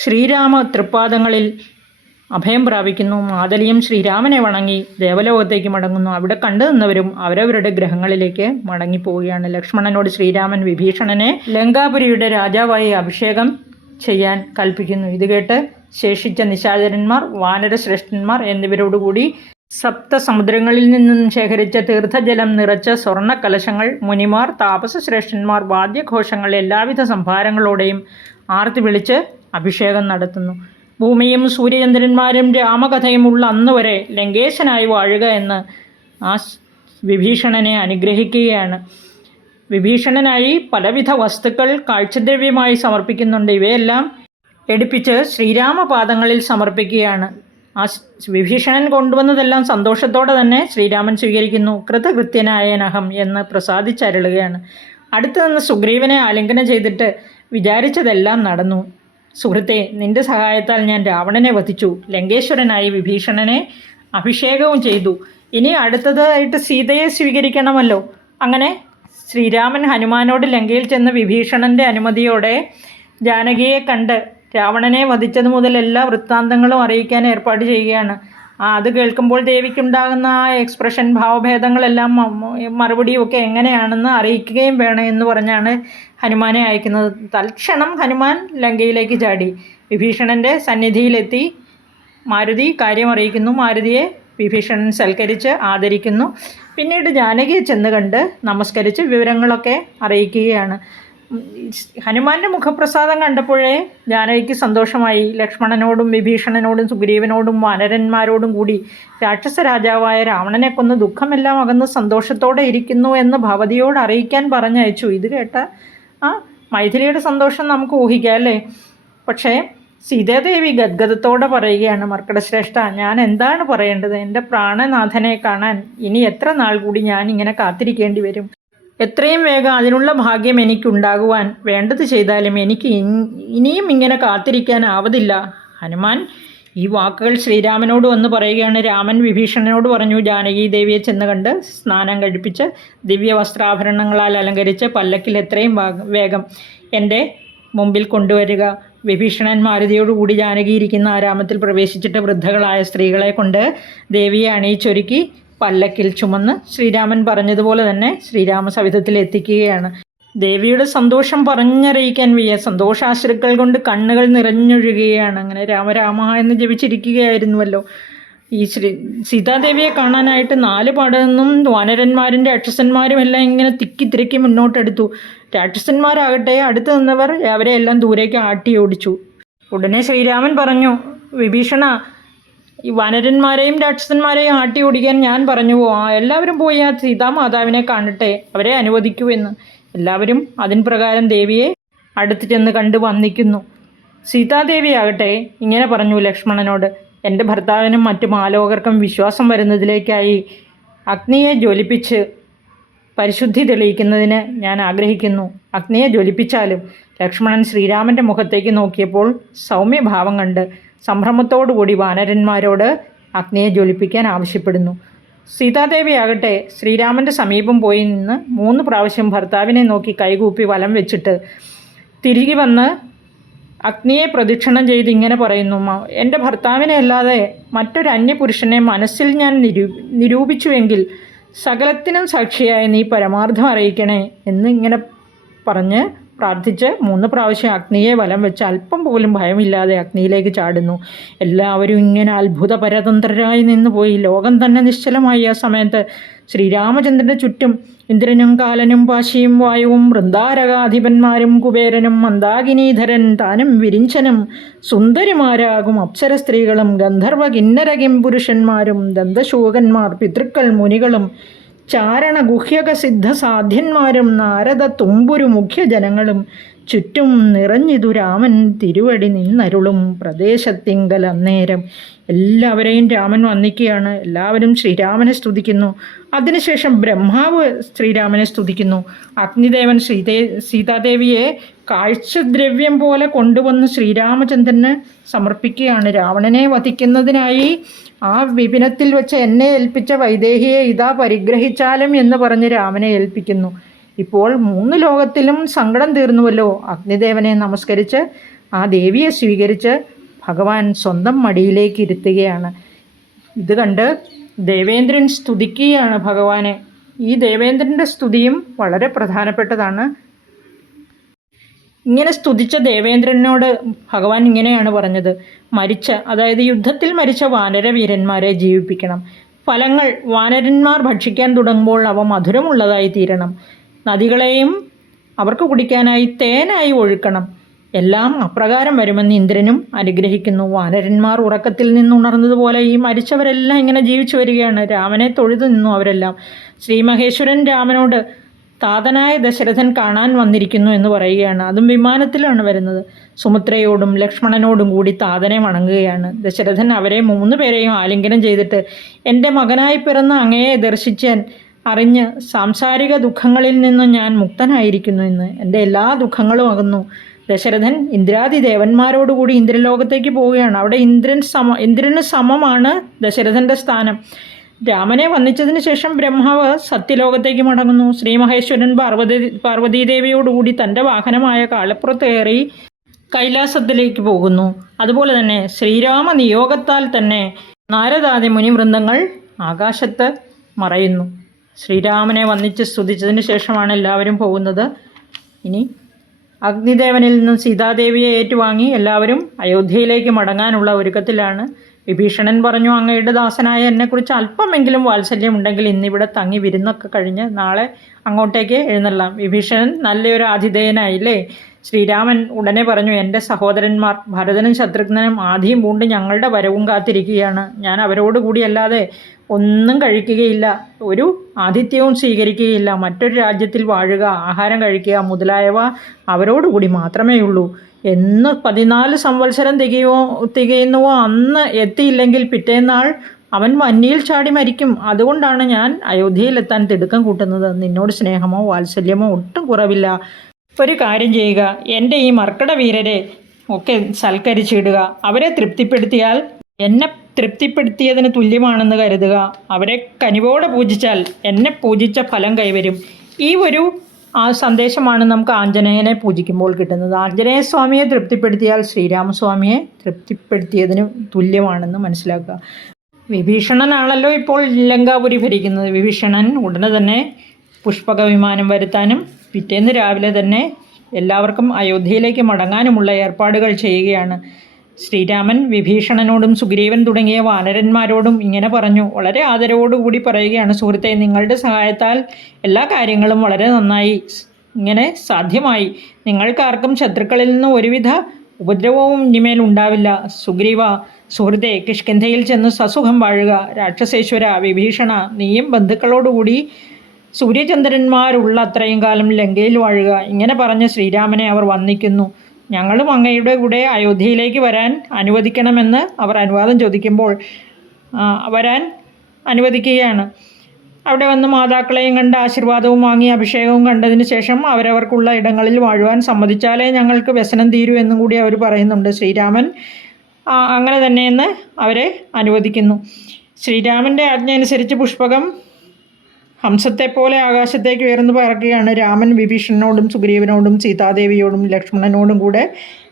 ശ്രീരാമ തൃപ്പാദങ്ങളിൽ അഭയം പ്രാപിക്കുന്നു. മാതലിയും ശ്രീരാമനെ വണങ്ങി ദേവലോകത്തേക്ക് മടങ്ങുന്നു. അവിടെ കണ്ടു നിന്നവരും അവരവരുടെ ഗ്രഹങ്ങളിലേക്ക് മടങ്ങിപ്പോവുകയാണ്. ലക്ഷ്മണനോട് ശ്രീരാമൻ വിഭീഷണനെ ലങ്കാപുരിയുടെ രാജാവായി അഭിഷേകം ചെയ്യാൻ കൽപ്പിക്കുന്നു. ഇത് കേട്ട് ശേഷിച്ച നിശാചരന്മാർ, വാനരശ്രേഷ്ഠന്മാർ എന്നിവരോടുകൂടി സപ്തസമുദ്രങ്ങളിൽ നിന്നും ശേഖരിച്ച തീർത്ഥജലം നിറച്ച സ്വർണ്ണ കലശങ്ങൾ, മുനിമാർ, താപസശ്രേഷ്ഠന്മാർ, വാദ്യഘോഷങ്ങൾ എല്ലാവിധ സംഭാരങ്ങളോടെയും ആർത്തി വിളിച്ച് അഭിഷേകം നടത്തുന്നു. ഭൂമിയും സൂര്യചന്ദ്രന്മാരും രാമകഥയുമുള്ള അന്നുവരെ ലങ്കേശനായി വാഴുക എന്ന് ആ വിഭീഷണനെ അനുഗ്രഹിക്കുകയാണ്. വിഭീഷണനായി പലവിധ വസ്തുക്കൾ കാഴ്ചദ്രവ്യമായി സമർപ്പിക്കുന്നുണ്ട്. ഇവയെല്ലാം എടുപ്പിച്ച് ശ്രീരാമപാദങ്ങളിൽ സമർപ്പിക്കുകയാണ്. ആ വിഭീഷണൻ കൊണ്ടുവന്നതെല്ലാം സന്തോഷത്തോടെ തന്നെ ശ്രീരാമൻ സ്വീകരിക്കുന്നു. കൃതകൃത്യനായനഹം എന്ന് പ്രസാദിച്ചരുളുകയാണ്. അടുത്തു നിന്ന് സുഗ്രീവനെ ആലിംഗനം ചെയ്തിട്ട് വിചാരിച്ചതെല്ലാം നടന്നു. സുഹൃത്തെ, നിന്റെ സഹായത്താൽ ഞാൻ രാവണനെ വധിച്ചു. ലങ്കേശ്വരനായി വിഭീഷണനെ അഭിഷേകവും ചെയ്തു. ഇനി അടുത്തതായിട്ട് സീതയെ സ്വീകരിക്കണമല്ലോ. അങ്ങനെ ശ്രീരാമൻ ഹനുമാനോട് ലങ്കയിൽ ചെന്ന് വിഭീഷണൻ്റെ അനുമതിയോടെ ജാനകിയെ കണ്ട് രാവണനെ വധിച്ചത് മുതൽ എല്ലാ വൃത്താന്തങ്ങളും അറിയിക്കാൻ ഏർപ്പാട് ചെയ്യുകയാണ്. അത് കേൾക്കുമ്പോൾ ദേവിക്കുണ്ടാകുന്ന ആ എക്സ്പ്രഷൻ, ഭാവഭേദങ്ങളെല്ലാം മറുപടിയുമൊക്കെ എങ്ങനെയാണെന്ന് അറിയിക്കുകയും വേണം എന്ന് പറഞ്ഞാണ് ഹനുമാനെ അയക്കുന്നത്. തൽക്ഷണം ഹനുമാൻ ലങ്കയിലേക്ക് ചാടി വിഭീഷണൻ്റെ സന്നിധിയിലെത്തി മാരുതി കാര്യം അറിയിക്കുന്നു. മാരുതിയെ വിഭീഷണൻ സൽക്കരിച്ച് ആദരിക്കുന്നു. പിന്നീട് ജാനകിയെ ചെന്ന് കണ്ട് നമസ്കരിച്ച് വിവരങ്ങളൊക്കെ അറിയിക്കുകയാണ്. ഹനുമാന്റെ മുഖപ്രസാദം കണ്ടപ്പോഴേ ജാനകിക്ക് സന്തോഷമായി. ലക്ഷ്മണനോടും വിഭീഷണനോടും സുഗ്രീവനോടും വാനരന്മാരോടും കൂടി രാക്ഷസ രാജാവായ രാവണനെ കൊന്ന് ദുഃഖമെല്ലാം അകന്ന് സന്തോഷത്തോടെ ഇരിക്കുന്നു എന്ന് ഭവതിയോട് അറിയിക്കാൻ പറഞ്ഞയച്ചു. ഇത് കേട്ട മൈഥിലിയുടെ സന്തോഷം നമുക്ക് ഊഹിക്കാം അല്ലേ? പക്ഷേ സീതാദേവി ഗദ്ഗദത്തോടെ പറയുകയാണ്, മർക്കടശ്രേഷ്ഠ, ഞാൻ എന്താണ് പറയേണ്ടത്? എൻ്റെ പ്രാണനാഥനെ കാണാൻ ഇനി എത്ര നാൾ കൂടി ഞാൻ ഇങ്ങനെ കാത്തിരിക്കേണ്ടി വരും? എത്രയും വേഗം അതിനുള്ള ഭാഗ്യം എനിക്കുണ്ടാകുവാൻ വേണ്ടത് ചെയ്താലും എനിക്ക് ഇനിയും ഇങ്ങനെ കാത്തിരിക്കാനാവതില്ല. ഹനുമാൻ ഈ വാക്കുകൾ ശ്രീരാമനോട് വന്ന് പറയുകയാണ്. രാമൻ വിഭീഷണനോട് പറഞ്ഞു, ജാനകി ദേവിയെ ചെന്ന് കണ്ട് സ്നാനം കഴിപ്പിച്ച് ദിവ്യ വസ്ത്രാഭരണങ്ങളാൽ അലങ്കരിച്ച് പല്ലക്കിൽ എത്രയും വേഗം എൻ്റെ മുമ്പിൽ കൊണ്ടുവരിക. വിഭീഷണൻ മാരുതിയോടുകൂടി ജാനകി ഇരിക്കുന്ന ആരാമത്തിൽ പ്രവേശിച്ചിട്ട് വൃദ്ധകളായ സ്ത്രീകളെ കൊണ്ട് ദേവിയെ അണിയിച്ചൊരുക്കി പല്ലക്കിൽ ചുമന്ന് ശ്രീരാമൻ പറഞ്ഞതുപോലെ തന്നെ ശ്രീരാമസവിധത്തിൽ എത്തിക്കുകയാണ്. ദേവിയുടെ സന്തോഷം പറഞ്ഞറിയിക്കാൻ വയ്യ. സന്തോഷാശ്രുക്കൾ കൊണ്ട് കണ്ണുകൾ നിറഞ്ഞൊഴുകുകയാണ്. അങ്ങനെ രാമരാമ എന്ന് ജപിച്ചിരിക്കുകയായിരുന്നുവല്ലോ. ഈ സീതാദേവിയെ കാണാനായിട്ട് 4 പാടത്തു നിന്നും വാനരന്മാരും രാക്ഷസന്മാരും എല്ലാം ഇങ്ങനെ തിക്കി മുന്നോട്ടെടുത്തു. രാക്ഷസന്മാരാകട്ടെ അടുത്ത് നിന്നവർ അവരെ എല്ലാം ദൂരേക്ക് ആട്ടി ഓടിച്ചു. ഉടനെ ശ്രീരാമൻ പറഞ്ഞു, വിഭീഷണ, ഈ വാനരന്മാരെയും രാക്ഷസന്മാരെയും ആട്ടി ഓടിക്കാൻ ഞാൻ പറഞ്ഞു, എല്ലാവരും പോയി ആ സീതാമാതാവിനെ കാണട്ടെ, അവരെ അനുവദിക്കൂ എന്ന്. എല്ലാവരും അതിൻ പ്രകാരം ദേവിയെ അടുത്ത് ചെന്ന് കണ്ട് വന്ദിക്കുന്നു. സീതാദേവിയാകട്ടെ ഇങ്ങനെ പറഞ്ഞു ലക്ഷ്മണനോട്, എൻ്റെ ഭർത്താവിനും മറ്റു മാലോകർക്കും വിശ്വാസം വരുന്നതിലേക്കായി അഗ്നിയെ ജ്വലിപ്പിച്ച് പരിശുദ്ധി തെളിയിക്കുന്നതിന് ഞാൻ ആഗ്രഹിക്കുന്നു. അഗ്നിയെ ജ്വലിപ്പിച്ചാലും. ലക്ഷ്മണൻ ശ്രീരാമൻ്റെ മുഖത്തേക്ക് നോക്കിയപ്പോൾ സൗമ്യഭാവം കണ്ട് സംഭ്രമത്തോടുകൂടി വാനരന്മാരോട് അഗ്നിയെ ജ്വലിപ്പിക്കാൻ ആവശ്യപ്പെടുന്നു. സീതാദേവിയാകട്ടെ ശ്രീരാമൻ്റെ സമീപം പോയി നിന്ന് 3 പ്രാവശ്യം ഭർത്താവിനെ നോക്കി കൈകൂപ്പി വലം വെച്ചിട്ട് തിരികെ വന്ന് അഗ്നിയെ പ്രദക്ഷിണം ചെയ്ത് ഇങ്ങനെ പറയുന്നു, എൻ്റെ ഭർത്താവിനെ അല്ലാതെ മറ്റൊരു അന്യപുരുഷനെ മനസ്സിൽ ഞാൻ നിരൂപിച്ചുവെങ്കിൽ സകലത്തിനും സാക്ഷിയായ നീ പരമാർത്ഥം അറിയിക്കണേ എന്ന് ഇങ്ങനെ പറഞ്ഞ് പ്രാർത്ഥിച്ച് 3 പ്രാവശ്യം അഗ്നിയെ വലം വെച്ച് അല്പം പോലും ഭയമില്ലാതെ അഗ്നിയിലേക്ക് ചാടുന്നു. എല്ലാവരും ഇങ്ങനെ അത്ഭുത പരതന്ത്രരായി നിന്ന് പോയി. ലോകം തന്നെ നിശ്ചലമായി. ആ സമയത്ത് ശ്രീരാമചന്ദ്രൻ്റെ ചുറ്റും ഇന്ദ്രനും കാലനും പാശിയും വായുവും വൃന്ദാരകാധിപന്മാരും കുബേരനും മന്ദാകിനീധരൻ താനും വിരിഞ്ചനും സുന്ദരിമാരാകും അപ്സര സ്ത്രീകളും ഗന്ധർവ കിന്നര കിംപുരുഷന്മാരും ദന്തശൂകന്മാർ പിതൃക്കൾ മുനികളും ചാരണ ഗുഹ്യക സിദ്ധ സാധ്യന്മാരും നാരദ തുമ്പുരു മുഖ്യജനങ്ങളും ചുറ്റും നിറഞ്ഞിതു രാമൻ തിരുവടി നിന്നരുളും പ്രദേശത്തിങ്കൽ അന്നേരം. എല്ലാവരെയും രാമൻ വന്ദിക്കുകയാണ്. എല്ലാവരും ശ്രീരാമനെ സ്തുതിക്കുന്നു. അതിനുശേഷം ബ്രഹ്മാവ് ശ്രീരാമനെ സ്തുതിക്കുന്നു. അഗ്നിദേവൻ സീതാദേവിയെ കാഴ്ചദ്രവ്യം പോലെ കൊണ്ടുവന്ന് ശ്രീരാമചന്ദ്രന് സമർപ്പിക്കുകയാണ്. രാവണനെ വധിക്കുന്നതിനായി ആ വിപിനത്തിൽ വെച്ച് എന്നെ ഏൽപ്പിച്ച വൈദേഹിയെ ഇതാ പരിഗ്രഹിച്ചാലും എന്ന് പറഞ്ഞ് രാമനെ ഏൽപ്പിക്കുന്നു. ഇപ്പോൾ 3 ലോകത്തിലും സങ്കടം തീർന്നുവല്ലോ. അഗ്നിദേവനെ നമസ്കരിച്ച് ആ ദേവിയെ സ്വീകരിച്ച് ഭഗവാൻ സ്വന്തം മടിയിലേക്ക് ഇരുത്തുകയാണ്. ഇത് കണ്ട് ദേവേന്ദ്രൻ സ്തുതിക്കുകയാണ് ഭഗവാനെ. ഈ ദേവേന്ദ്രൻ്റെ സ്തുതിയും വളരെ പ്രധാനപ്പെട്ടതാണ്. ഇങ്ങനെ സ്തുതിച്ച ദേവേന്ദ്രനോട് ഭഗവാൻ ഇങ്ങനെയാണ് പറഞ്ഞത്: അതായത് യുദ്ധത്തിൽ മരിച്ച വാനരവീരന്മാരെ ജീവിപ്പിക്കണം. ഫലങ്ങൾ വാനരന്മാർ ഭക്ഷിക്കാൻ തുടങ്ങുമ്പോൾ അവ മധുരമുള്ളതായി തീരണം. നദികളെയും അവർക്ക് കുടിക്കാനായി തേനായി ഒഴുക്കണം. എല്ലാം അപ്രകാരം വരുമെന്ന് ഇന്ദ്രനും അനുഗ്രഹിക്കുന്നു. വാനരന്മാർ ഉറക്കത്തിൽ നിന്നുണർന്നതുപോലെ ഈ മരിച്ചവരെല്ലാം ഇങ്ങനെ ജീവിച്ചു വരികയാണ്. രാമനെ തൊഴുതു നിന്നു അവരെല്ലാം. ശ്രീ മഹേശ്വരൻ രാമനോട് താതനായ ദശരഥൻ കാണാൻ വന്നിരിക്കുന്നു എന്ന് പറയുകയാണ്. അതും വിമാനത്തിലാണ് വരുന്നത്. സുമിത്രയോടും ലക്ഷ്മണനോടും കൂടി താതനെ വണങ്ങുകയാണ്. ദശരഥൻ അവരെ 3 പേരെയും ആലിംഗനം ചെയ്തിട്ട്, എൻ്റെ മകനായി പിറന്ന അങ്ങയെ ദർശിച്ചാൻ അറിഞ്ഞ് സാംസാരിക ദുഃഖങ്ങളിൽ നിന്നും ഞാൻ മുക്തനായിരിക്കുന്നു എന്ന്. എൻ്റെ എല്ലാ ദുഃഖങ്ങളും അകന്നു. ദശരഥൻ ഇന്ദ്രാദി ദേവന്മാരോടുകൂടി ഇന്ദ്രലോകത്തേക്ക് പോവുകയാണ്. അവിടെ ഇന്ദ്രന് സമമാണ് ദശരഥൻ്റെ സ്ഥാനം. രാമനെ വന്ദിച്ചതിന് ശേഷം ബ്രഹ്മാവ് സത്യലോകത്തേക്ക് മടങ്ങുന്നു. ശ്രീ മഹേശ്വരൻ പാർവതീദേവിയോടുകൂടി തൻ്റെ വാഹനമായ കാളപ്പുറത്ത് കയറി കൈലാസത്തിലേക്ക് പോകുന്നു. അതുപോലെ തന്നെ ശ്രീരാമ നിയോഗത്താൽ തന്നെ നാരദാദി മുനിവൃന്ദങ്ങൾ ആകാശത്ത് മറയുന്നു. ശ്രീരാമനെ വന്ദിച്ച് സ്തുതിച്ചതിന് ശേഷമാണ് എല്ലാവരും പോകുന്നത്. ഇനി അഗ്നിദേവനിൽ നിന്നും സീതാദേവിയെ ഏറ്റുവാങ്ങി എല്ലാവരും അയോധ്യയിലേക്ക് മടങ്ങാനുള്ള ഒരുക്കത്തിലാണ്. വിഭീഷണൻ പറഞ്ഞു, അങ്ങയുടെ ദാസനായ എന്നെക്കുറിച്ച് അല്പമെങ്കിലും വാത്സല്യമുണ്ടെങ്കിൽ ഇന്നിവിടെ തങ്ങി വിരുന്നൊക്കെ കഴിഞ്ഞ് നാളെ അങ്ങോട്ടേക്ക് എഴുന്നള്ളാം. വിഭീഷണൻ നല്ലൊരു ആതിഥേയനായില്ലേ? ശ്രീരാമൻ ഉടനെ പറഞ്ഞു, എൻ്റെ സഹോദരന്മാർ ഭരതനും ശത്രുഘ്നനും ആധിയും പൂണ്ട് ഞങ്ങളുടെ വരവും കാത്തിരിക്കുകയാണ്. ഞാൻ അവരോടുകൂടി അല്ലാതെ ഒന്നും കഴിക്കുകയില്ല, ഒരു ആതിഥ്യവും സ്വീകരിക്കുകയില്ല. മറ്റൊരു രാജ്യത്തിൽ വാഴുക, ആഹാരം കഴിക്കുക മുതലായവ അവരോടുകൂടി മാത്രമേ ഉള്ളൂ. എന്ന് 14 സംവത്സരം തികയുന്നുവോ അന്ന് എത്തിയില്ലെങ്കിൽ പിറ്റേന്നാൾ അവൻ വന്നിയിൽ ചാടി മരിക്കും. അതുകൊണ്ടാണ് ഞാൻ അയോധ്യയിലെത്താൻ തിടുക്കം കൂട്ടുന്നത്. നിന്നോട് സ്നേഹമോ വാത്സല്യമോ ഒട്ടും കുറവില്ല. ഒരു കാര്യം ചെയ്യുക, എൻ്റെ ഈ മർക്കട വീരരെ ഒക്കെ സൽക്കരിച്ചിടുക. അവരെ തൃപ്തിപ്പെടുത്തിയാൽ എന്നെ തൃപ്തിപ്പെടുത്തിയതിന് തുല്യമാണെന്ന് കരുതുക. അവരെ കനിവോടെ പൂജിച്ചാൽ എന്നെ പൂജിച്ച ഫലം കൈവരും. ഈ ഒരു സന്ദേശമാണ് നമുക്ക് ആഞ്ജനേയനെ പൂജിക്കുമ്പോൾ കിട്ടുന്നത്. ആഞ്ജനേയ സ്വാമിയെ തൃപ്തിപ്പെടുത്തിയാൽ ശ്രീരാമസ്വാമിയെ തൃപ്തിപ്പെടുത്തിയതിന് തുല്യമാണെന്ന് മനസ്സിലാക്കുക. വിഭീഷണനാണല്ലോ ഇപ്പോൾ ലങ്കാപുരി ഭരിക്കുന്നത്. വിഭീഷണൻ ഉടനെ തന്നെ പുഷ്പക വിമാനം വരുത്താനും പിറ്റേന്ന് രാവിലെ തന്നെ എല്ലാവർക്കും അയോധ്യയിലേക്ക് മടങ്ങാനുമുള്ള ഏർപ്പാടുകൾ ചെയ്യുകയാണ്. ശ്രീരാമൻ വിഭീഷണനോടും സുഗ്രീവൻ തുടങ്ങിയ വാനരന്മാരോടും ഇങ്ങനെ പറഞ്ഞു. വളരെ ആദരവോടുകൂടി പറയുകയാണ്, സുഹൃത്തെ, നിങ്ങളുടെ സഹായത്താൽ എല്ലാ കാര്യങ്ങളും വളരെ നന്നായി ഇങ്ങനെ സാധ്യമായി. നിങ്ങൾക്കാർക്കും ശത്രുക്കളിൽ നിന്ന് ഒരുവിധ ഉപദ്രവവും ഇനിമേൽ ഉണ്ടാവില്ല. സുഗ്രീവ, സുഹൃത്തെ, കിഷ്കിന്ധയിൽ ചെന്ന് സസുഖം വാഴുക. രാക്ഷസേശ്വര, വിഭീഷണ, നീയും ബന്ധുക്കളോടുകൂടി സൂര്യചന്ദ്രന്മാരുള്ള അത്രയും കാലം ലങ്കയിൽ വാഴുക. ഇങ്ങനെ പറഞ്ഞ് ശ്രീരാമനെ അവർ വന്ദിക്കുന്നു. ഞങ്ങളും അങ്ങയുടെ കൂടെ അയോധ്യയിലേക്ക് വരാൻ അനുവദിക്കണമെന്ന് അവർ അനുവാദം ചോദിക്കുമ്പോൾ വരാൻ അനുവദിക്കുകയാണ്. അവിടെ വന്ന് മാതാക്കളെയും കണ്ട് ആശീർവാദവും വാങ്ങി അഭിഷേകവും കണ്ടതിന് ശേഷം അവരവർക്കുള്ള ഇടങ്ങളിൽ വാഴുവാൻ സമ്മതിച്ചാലേ ഞങ്ങൾക്ക് വ്യസനം തീരൂ എന്നും കൂടി അവർ പറയുന്നുണ്ട്. ശ്രീരാമൻ അങ്ങനെ തന്നെയെന്ന് അവരെ അനുവദിക്കുന്നു. ശ്രീരാമൻ്റെ ആജ്ഞ അനുസരിച്ച് പുഷ്പകം ഹംസത്തെപ്പോലെ ആകാശത്തേക്ക് ഉയർന്നു പറക്കുകയാണ്. രാമൻ വിഭീഷണനോടും സുഗ്രീവനോടും സീതാദേവിയോടും ലക്ഷ്മണനോടും കൂടെ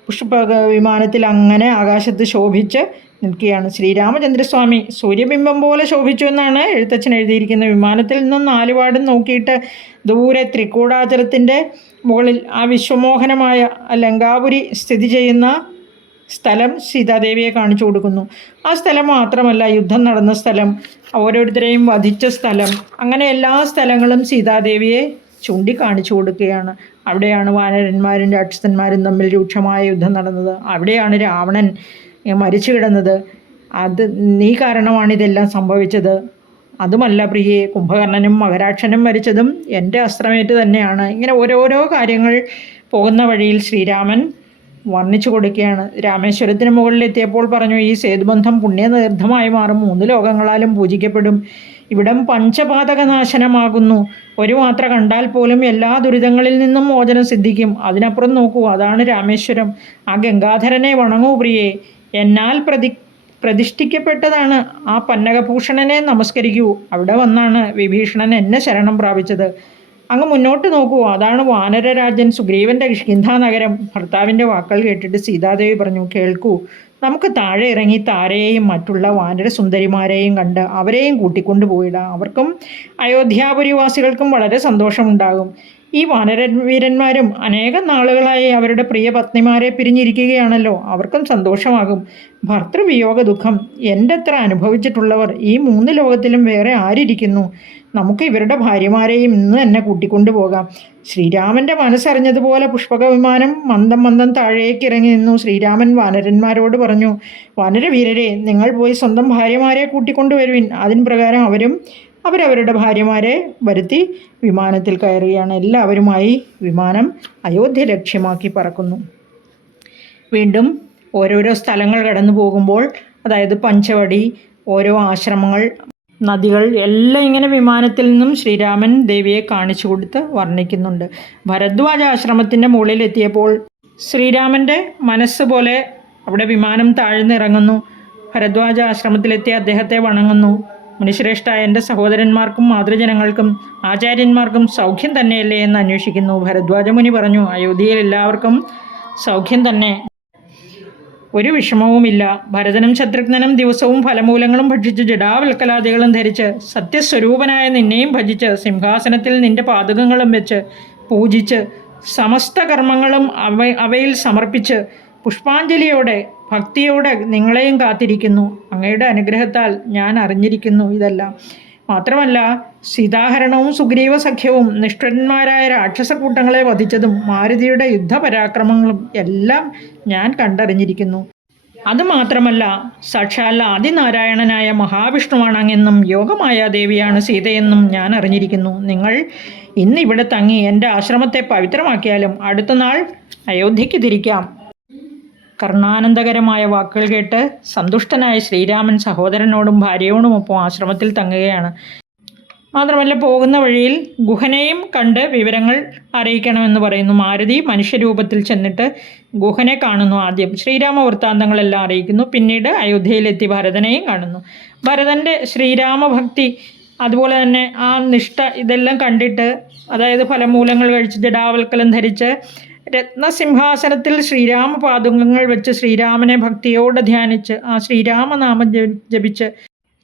പുഷ്പക വിമാനത്തിൽ അങ്ങനെ ആകാശത്ത് ശോഭിച്ച് നിൽക്കുകയാണ്. ശ്രീരാമചന്ദ്രസ്വാമി സൂര്യബിംബം പോലെ ശോഭിച്ചു എന്നാണ് എഴുത്തച്ഛൻ എഴുതിയിരിക്കുന്നത്. വിമാനത്തിൽ നിന്നും 4 വാർഡും നോക്കിയിട്ട് ദൂരെ ത്രികൂടാചലത്തിൻ്റെ മുകളിൽ ആ വിശ്വമോഹനമായ ലങ്കാപുരി സ്ഥിതി ചെയ്യുന്ന സ്ഥലം സീതാദേവിയെ കാണിച്ചു കൊടുക്കുന്നു. ആ സ്ഥലം മാത്രമല്ല, യുദ്ധം നടന്ന സ്ഥലം, ഓരോരുത്തരെയും വധിച്ച സ്ഥലം, അങ്ങനെ എല്ലാ സ്ഥലങ്ങളും സീതാദേവിയെ ചൂണ്ടിക്കാണിച്ചു കൊടുക്കുകയാണ്. അവിടെയാണ് വാനരന്മാരും രാക്ഷസന്മാരും തമ്മിൽ രൂക്ഷമായ യുദ്ധം നടന്നത്. അവിടെയാണ് രാവണൻ മരിച്ചു കിടന്നത്. നീ കാരണമാണ് ഇതെല്ലാം സംഭവിച്ചത്. അതുമല്ല പ്രിയേ, കുംഭകർണനും മകരാക്ഷനും മരിച്ചതും എൻ്റെ അസ്ത്രമേറ്റ് തന്നെയാണ്. ഇങ്ങനെ ഓരോരോ കാര്യങ്ങൾ പോകുന്ന വഴിയിൽ ശ്രീരാമൻ വർണ്ണിച്ചു കൊടുക്കുകയാണ്. രാമേശ്വരത്തിന് മുകളിലെത്തിയപ്പോൾ പറഞ്ഞു, ഈ സേതുബന്ധം പുണ്യതീർത്ഥമായി മാറും, 3 ലോകങ്ങളാലും പൂജിക്കപ്പെടും. ഇവിടം പഞ്ചപാതകനാശനമാകുന്നു. ഒരു മാത്ര കണ്ടാൽ പോലും എല്ലാ ദുരിതങ്ങളിൽ നിന്നും മോചനം സിദ്ധിക്കും. അതിനപ്പുറം നോക്കൂ, അതാണ് രാമേശ്വരം. ആ ഗംഗാധരനെ വണങ്ങൂ പ്രിയേ. എന്നാൽ പ്രതിഷ്ഠിക്കപ്പെട്ടതാണ്. ആ പന്നകഭൂഷണനെ നമസ്കരിക്കൂ. അവിടെ വന്നാണ് വിഭീഷണൻ എന്നെ ശരണം പ്രാപിച്ചത്. അങ്ങ് മുന്നോട്ട് നോക്കൂ, അതാണ് വാനരരാജൻ സുഗ്രീവൻ്റെ കിഷ്കിന്ധാ നഗരം. ഭർത്താവിൻ്റെ വാക്കുകൾ കേട്ടിട്ട് സീതാദേവി പറഞ്ഞു, കേൾക്കൂ, നമുക്ക് താഴെ ഇറങ്ങി താരയെയും മറ്റുള്ള വാനരസുന്ദരിമാരെയും കണ്ട് അവരെയും കൂട്ടിക്കൊണ്ടു പോയിടാം. അവർക്കും അയോധ്യാപുരിവാസികൾക്കും വളരെ സന്തോഷമുണ്ടാകും. ഈ വാനരവീരന്മാരും അനേകം നാളുകളായി അവരുടെ പ്രിയ പത്നിമാരെ പിരിഞ്ഞിരിക്കുകയാണല്ലോ, അവർക്കും സന്തോഷമാകും. ഭർതൃവിയോഗ ദുഃഖം എൻ്റെ അത്ര അനുഭവിച്ചിട്ടുള്ളവർ ഈ 3 ലോകത്തിലും വേറെ ആരിയ്ക്കുന്നു? നമുക്ക് ഇവരുടെ ഭാര്യമാരെയും ഇന്ന് തന്നെ കൂട്ടിക്കൊണ്ടു പോകാം. ശ്രീരാമൻ്റെ മനസ്സറിഞ്ഞതുപോലെ പുഷ്പക വിമാനം മന്ദം മന്ദം താഴേക്ക് ഇറങ്ങി നിന്നു. ശ്രീരാമൻ വാനരന്മാരോട് പറഞ്ഞു, വാനരവീരരെ, നിങ്ങൾ പോയി സ്വന്തം ഭാര്യമാരെ കൂട്ടിക്കൊണ്ടുവരുവിൻ. അതിന് പ്രകാരം അവരവരുടെ ഭാര്യമാരെ വരുത്തി വിമാനത്തിൽ കയറുകയാണ്. എല്ലാവരുമായി വിമാനം അയോധ്യ ലക്ഷ്യമാക്കി പറക്കുന്നു. വീണ്ടും ഓരോരോ സ്ഥലങ്ങൾ കടന്നു പോകുമ്പോൾ, അതായത് പഞ്ചവടി, ഓരോ ആശ്രമങ്ങൾ, നദികൾ എല്ലാം ഇങ്ങനെ വിമാനത്തിൽ നിന്നും ശ്രീരാമൻ ദേവിയെ കാണിച്ചു കൊടുത്ത് വർണ്ണിക്കുന്നുണ്ട്. ഭരദ്വാജ ആശ്രമത്തിൻ്റെ മുകളിലെത്തിയപ്പോൾ ശ്രീരാമൻ്റെ മനസ്സ് പോലെ അവിടെ വിമാനം താഴ്ന്നിറങ്ങുന്നു. ഭരദ്വാജ ആശ്രമത്തിലെത്തിയ അദ്ദേഹത്തെ വണങ്ങുന്നു. മുനിശ്രേഷ്ഠ, എൻ്റെ സഹോദരന്മാർക്കും മാതൃജനങ്ങൾക്കും ആചാര്യന്മാർക്കും സൗഖ്യം തന്നെയല്ലേ എന്ന് അന്വേഷിക്കുന്നു. ഭരദ്വാജമുനി പറഞ്ഞു, അയോധ്യയിൽ എല്ലാവർക്കും സൗഖ്യം തന്നെ, ഒരു വിഷമവുമില്ല. ഭരതനും ശത്രുഘ്നനും ദിവസവും ഫലമൂലങ്ങളും ഭക്ഷിച്ച് ജടാവൽക്കലാദികളും ധരിച്ച് സത്യസ്വരൂപനായ നിന്നെയും ഭജിച്ച് സിംഹാസനത്തിൽ നിന്റെ പാദകങ്ങളും വെച്ച് പൂജിച്ച് സമസ്ത കർമ്മങ്ങളും അവയിൽ സമർപ്പിച്ച് പുഷ്പാഞ്ജലിയോടെ ഭക്തിയോടെ നിങ്ങളെയും കാത്തിരിക്കുന്നു. അങ്ങയുടെ അനുഗ്രഹത്താൽ ഞാൻ അറിഞ്ഞിരിക്കുന്നു ഇതെല്ലാം. മാത്രമല്ല, സീതാഹരണവും സുഗ്രീവ സഖ്യവും നിഷ്ഠന്മാരായ രാക്ഷസക്കൂട്ടങ്ങളെ വധിച്ചതും മാരുതിയുടെ യുദ്ധപരാക്രമങ്ങളും എല്ലാം ഞാൻ കണ്ടറിഞ്ഞിരിക്കുന്നു. അതുമാത്രമല്ല, സാക്ഷാൽ ആദിനാരായണനായ മഹാവിഷ്ണുവാണെന്നും യോഗമായ ദേവിയാണ് സീതയെന്നും ഞാൻ അറിഞ്ഞിരിക്കുന്നു. നിങ്ങൾ ഇന്ന് ഇവിടെ തങ്ങി എൻ്റെ ആശ്രമത്തെ പവിത്രമാക്കിയാലും അടുത്ത നാൾ അയോധ്യയ്ക്ക് തിരിക്കാം. കർണാനന്ദകരമായ വാക്കുകൾ കേട്ട് സന്തുഷ്ടനായ ശ്രീരാമൻ സഹോദരനോടും ഭാര്യയോടുമൊപ്പം ആശ്രമത്തിൽ തങ്ങുകയാണ്. മാത്രമല്ല, പോകുന്ന വഴിയിൽ ഗുഹനെയും കണ്ട് വിവരങ്ങൾ അറിയിക്കണമെന്ന് പറയുന്നു. മാരുതി മനുഷ്യരൂപത്തിൽ ചെന്നിട്ട് ഗുഹനെ കാണുന്നു. ആദ്യം ശ്രീരാമ വൃത്താന്തങ്ങളെല്ലാം അറിയിക്കുന്നു. പിന്നീട് അയോധ്യയിലെത്തി ഭരതനെയും കാണുന്നു. ഭരതൻ്റെ ശ്രീരാമഭക്തി, അതുപോലെ തന്നെ ആ നിഷ്ഠ, ഇതെല്ലാം കണ്ടിട്ട്, അതായത് ഫലമൂലങ്ങൾ കഴിച്ച് ജടാവൽക്കലം ധരിച്ച് രത്നസിംഹാസനത്തിൽ ശ്രീരാമപാദുകങ്ങൾ വെച്ച് ശ്രീരാമനെ ഭക്തിയോടെ ധ്യാനിച്ച് ആ ശ്രീരാമനാമം ജപിച്ച്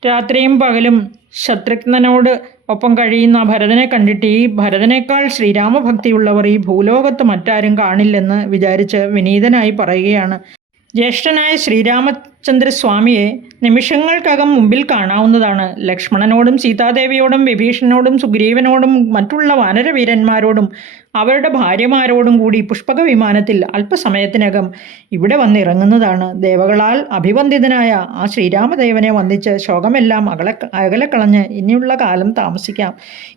രാത്രിയും പകലും ശത്രുഘ്നനോട് ഒപ്പം കഴിയുന്ന ഭരതനെ കണ്ടിട്ട് ഈ ഭരതനേക്കാൾ ശ്രീരാമഭക്തിയുള്ളവർ ഈ ഭൂലോകത്ത് മറ്റാരും കാണില്ലെന്ന് വിചാരിച്ച് വിനീതനായി പറയുകയാണ്. ജ്യേഷ്ഠനായ ശ്രീരാമചന്ദ്രസ്വാമിയെ നിമിഷങ്ങൾക്കകം മുമ്പിൽ കാണാവുന്നതാണ്. ലക്ഷ്മണനോടും സീതാദേവിയോടും വിഭീഷണനോടും സുഗ്രീവനോടും മറ്റുള്ള വാനരവീരന്മാരോടും അവരുടെ ഭാര്യമാരോടും കൂടി പുഷ്പക വിമാനത്തിൽ അല്പസമയത്തിനകം ഇവിടെ വന്നിറങ്ങുന്നതാണ്. ദേവകളാൽ അഭിവന്ദിതനായ ആ ശ്രീരാമദേവനെ വന്ദിച്ച് ശോകമെല്ലാം അകലെ കളഞ്ഞ് ഇനിയുള്ള കാലം താമസിക്കാം.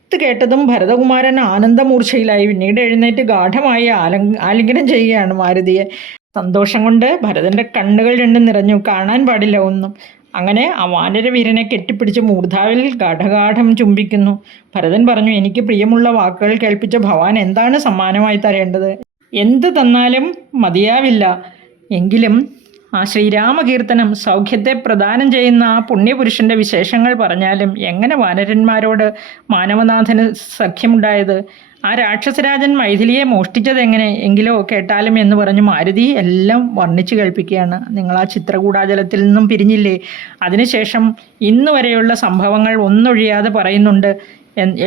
ഇത് കേട്ടതും ഭരതകുമാരൻ ആനന്ദമൂർച്ഛയിലായി. പിന്നീട് എഴുന്നേറ്റ് ഗാഠമായി ആലിംഗനം ചെയ്യുകയാണ് മാരുതിയെ. സന്തോഷം കൊണ്ട് ഭരതൻ്റെ കണ്ണുകൾ രണ്ടും നിറഞ്ഞു. കാണാൻ പാടില്ല ഒന്നും. അങ്ങനെ ആ വാനരവീരനെ കെട്ടിപ്പിടിച്ച് മൂർധാവിൽ ഗാഠഗാഠം ചുംബിക്കുന്നു. ഭരതൻ പറഞ്ഞു, എനിക്ക് പ്രിയമുള്ള വാക്കുകൾ കേൾപ്പിച്ച ഭവാൻ എന്താണ് സമ്മാനമായി തരേണ്ടത്? എന്ത് തന്നാലും മതിയാവില്ല. എങ്കിലും ആ ശ്രീരാമകീർത്തനം സൗഖ്യത്തെ പ്രദാനം ചെയ്യുന്ന ആ പുണ്യപുരുഷൻ്റെ വിശേഷങ്ങൾ പറഞ്ഞാലും എങ്ങനെ വാനരന്മാരോട് മാനവനാഥന് സഖ്യമുണ്ടായത്? ആ രാക്ഷസരാജൻ മൈഥിലിയെ മോഷ്ടിച്ചതെങ്ങനെ എങ്കിലോ കേട്ടാലും എന്ന് പറഞ്ഞ് മാരുതി എല്ലാം വർണ്ണിച്ചു കേൾപ്പിക്കുകയാണ്. നിങ്ങൾ ആ ചിത്രകൂടാചലത്തിൽ നിന്നും പിരിഞ്ഞില്ലേ, അതിനുശേഷം ഇന്ന് വരെയുള്ള സംഭവങ്ങൾ ഒന്നൊഴിയാതെ പറയുന്നുണ്ട്.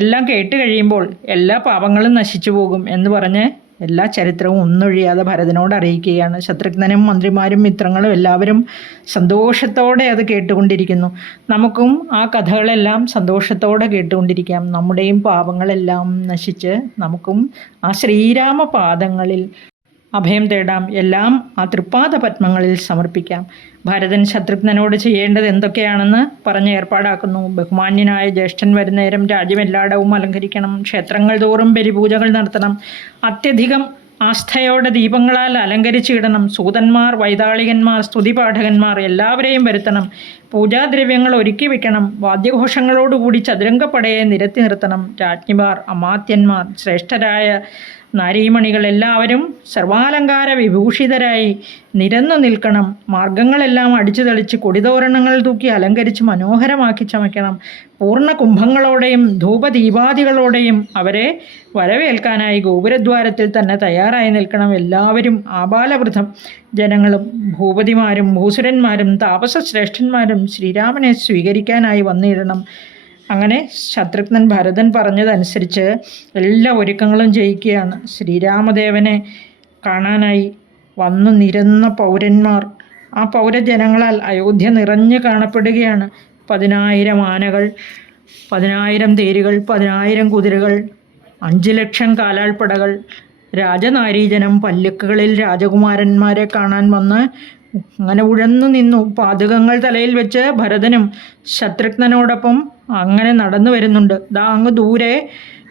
എല്ലാം കേട്ട് കഴിയുമ്പോൾ എല്ലാ പാപങ്ങളും നശിച്ചു പോകും എന്ന് പറഞ്ഞ് എല്ലാ ചരിത്രവും ഒന്നൊഴിയാതെ ഭരതനോട് അറിയിക്കുകയാണ്. ശത്രുഘ്നനും മന്ത്രിമാരും മിത്രങ്ങളും എല്ലാവരും സന്തോഷത്തോടെ അത് കേട്ടുകൊണ്ടിരിക്കുന്നു. നമുക്കും ആ കഥകളെല്ലാം സന്തോഷത്തോടെ കേട്ടുകൊണ്ടിരിക്കാം. നമ്മുടെയും പാപങ്ങളെല്ലാം നശിച്ച് നമുക്കും ആ ശ്രീരാമ പാദങ്ങളിൽ അഭയം തേടാം. എല്ലാം ആ തൃപ്പാദ പത്മങ്ങളിൽ സമർപ്പിക്കാം. ഭരതൻ ശത്രുഘ്നനോട് ചെയ്യേണ്ടത് എന്തൊക്കെയാണെന്ന് പറഞ്ഞ് ഏർപ്പാടാക്കുന്നു. ബഹുമാന്യനായ ജ്യേഷ്ഠൻ വരുന്നേരം രാജ്യമെല്ലായിടവും അലങ്കരിക്കണം. ക്ഷേത്രങ്ങൾ തോറും ബലിപൂജകൾ നടത്തണം. അത്യധികം ആസ്ഥയോടെ ദീപങ്ങളാൽ അലങ്കരിച്ചിടണം. സൂതന്മാർ, വൈതാളികന്മാർ, സ്തുതിപാഠകന്മാർ എല്ലാവരെയും വരുത്തണം. പൂജാദ്രവ്യങ്ങൾ ഒരുക്കി വെക്കണം. വാദ്യഘോഷങ്ങളോടുകൂടി ചതുരംഗപ്പടയെ നിരത്തി നിർത്തണം. രാജ്ഞിമാർ, അമാത്യന്മാർ, ശ്രേഷ്ഠരായ നാരീമണികൾ എല്ലാവരും സർവാലങ്കാര വിഭൂഷിതരായി നിരന്നു നിൽക്കണം. മാർഗങ്ങളെല്ലാം അടിച്ചു തെളിച്ച് കൊടിതോരണങ്ങൾ തൂക്കി അലങ്കരിച്ച് മനോഹരമാക്കി ചമയ്ക്കണം. പൂർണ്ണ കുംഭങ്ങളോടെയും ധൂപദീപാദികളോടെയും അവരെ വരവേൽക്കാനായി ഗോപുരദ്വാരത്തിൽ തന്നെ തയ്യാറായി നിൽക്കണം. എല്ലാവരും ആബാലവൃദ്ധം ജനങ്ങളും ഭൂപതിമാരും ഭൂസുരന്മാരും താപസശ്രേഷ്ഠന്മാരും ശ്രീരാമനെ സ്വീകരിക്കാനായി വന്നിടണം. അങ്ങനെ ശത്രുഘ്നൻ ഭരതൻ പറഞ്ഞതനുസരിച്ച് എല്ലാ ഒരുക്കങ്ങളും ചെയ്യിക്കുകയാണ്. ശ്രീരാമദേവനെ കാണാനായി വന്നു നിരന്ന പൗരന്മാർ, ആ പൗരജനങ്ങളാൽ അയോധ്യ നിറഞ്ഞു കാണപ്പെടുകയാണ്. 10,000 ആനകൾ, 10,000 തേരുകൾ, 10,000 കുതിരകൾ, 5 ലക്ഷം കാലാൾപ്പടകൾ, രാജനാരീജനം പല്ലക്കുകളിൽ രാജകുമാരന്മാരെ കാണാൻ വന്ന് അങ്ങനെ ഉഴന്നു നിന്നു. പാതുകങ്ങൾ തലയിൽ വെച്ച് ഭരതനും ശത്രുഘ്നനോടൊപ്പം അങ്ങനെ നടന്നു വരുന്നുണ്ട്. ദാ അങ്ങ് ദൂരെ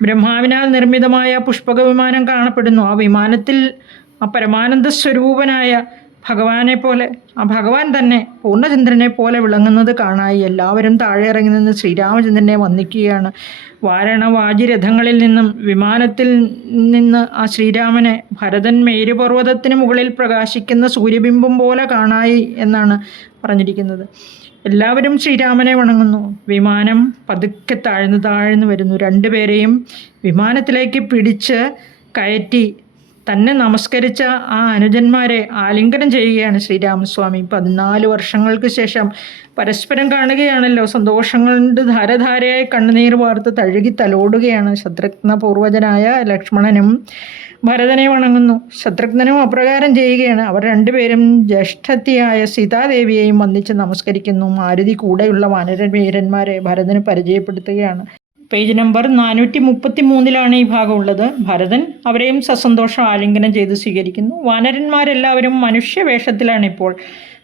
ബ്രഹ്മാവിനാൽ നിർമ്മിതമായ പുഷ്പക വിമാനം കാണപ്പെടുന്നു. ആ വിമാനത്തിൽ ആ പരമാനന്ദ സ്വരൂപനായ ഭഗവാനെ പോലെ, ആ ഭഗവാൻ തന്നെ പൂർണ്ണചന്ദ്രനെ പോലെ വിളങ്ങുന്നത് കാണായി. എല്ലാവരും താഴെ ഇറങ്ങി നിന്ന് ശ്രീരാമചന്ദ്രനെ വന്ദിക്കുകയാണ്. വാരണവാജിരഥങ്ങളിൽ നിന്നും വിമാനത്തിൽ നിന്ന് ആ ശ്രീരാമനെ ഭരതൻ മേരുപർവ്വതത്തിന് മുകളിൽ പ്രകാശിക്കുന്ന സൂര്യബിംബം പോലെ കാണായി എന്നാണ് പറഞ്ഞിരിക്കുന്നത്. എല്ലാവരും ശ്രീരാമനെ വണങ്ങുന്നു. വിമാനം പതുക്കെ താഴ്ന്നു വരുന്നു. രണ്ടുപേരെയും വിമാനത്തിലേക്ക് പിടിച്ച് കയറ്റി തന്നെ നമസ്കരിച്ച ആ അനുജന്മാരെ ആലിംഗനം ചെയ്യുകയാണ് ശ്രീരാമസ്വാമി. 14 വർഷങ്ങൾക്ക് ശേഷം പരസ്പരം കാണുകയാണല്ലോ. സന്തോഷം കൊണ്ട് ധാരധാരയായി കണ്ണുനീർ വാർത്ത് തഴുകി തലോടുകയാണ്. ശത്രുഘ്ന പൂർവജനായ ലക്ഷ്മണനും ഭരതനെ വണങ്ങുന്നു. ശത്രുഘ്നനും അപ്രകാരം ചെയ്യുകയാണ്. അവർ രണ്ടുപേരും ജ്യേഷ്ഠത്തിയായ സീതാദേവിയെയും വന്ദിച്ച് നമസ്കരിക്കുന്നു. മാരുതി കൂടെയുള്ള വാനരവീരന്മാരെ ഭരതന് പരിചയപ്പെടുത്തുകയാണ്. പേജ് നമ്പർ 433 ഈ ഭാഗമുള്ളത്. ഭരതൻ അവരെയും സസന്തോഷം ആലിംഗനം ചെയ്ത് സ്വീകരിക്കുന്നു. വാനരന്മാരെല്ലാവരും മനുഷ്യവേഷത്തിലാണ് ഇപ്പോൾ.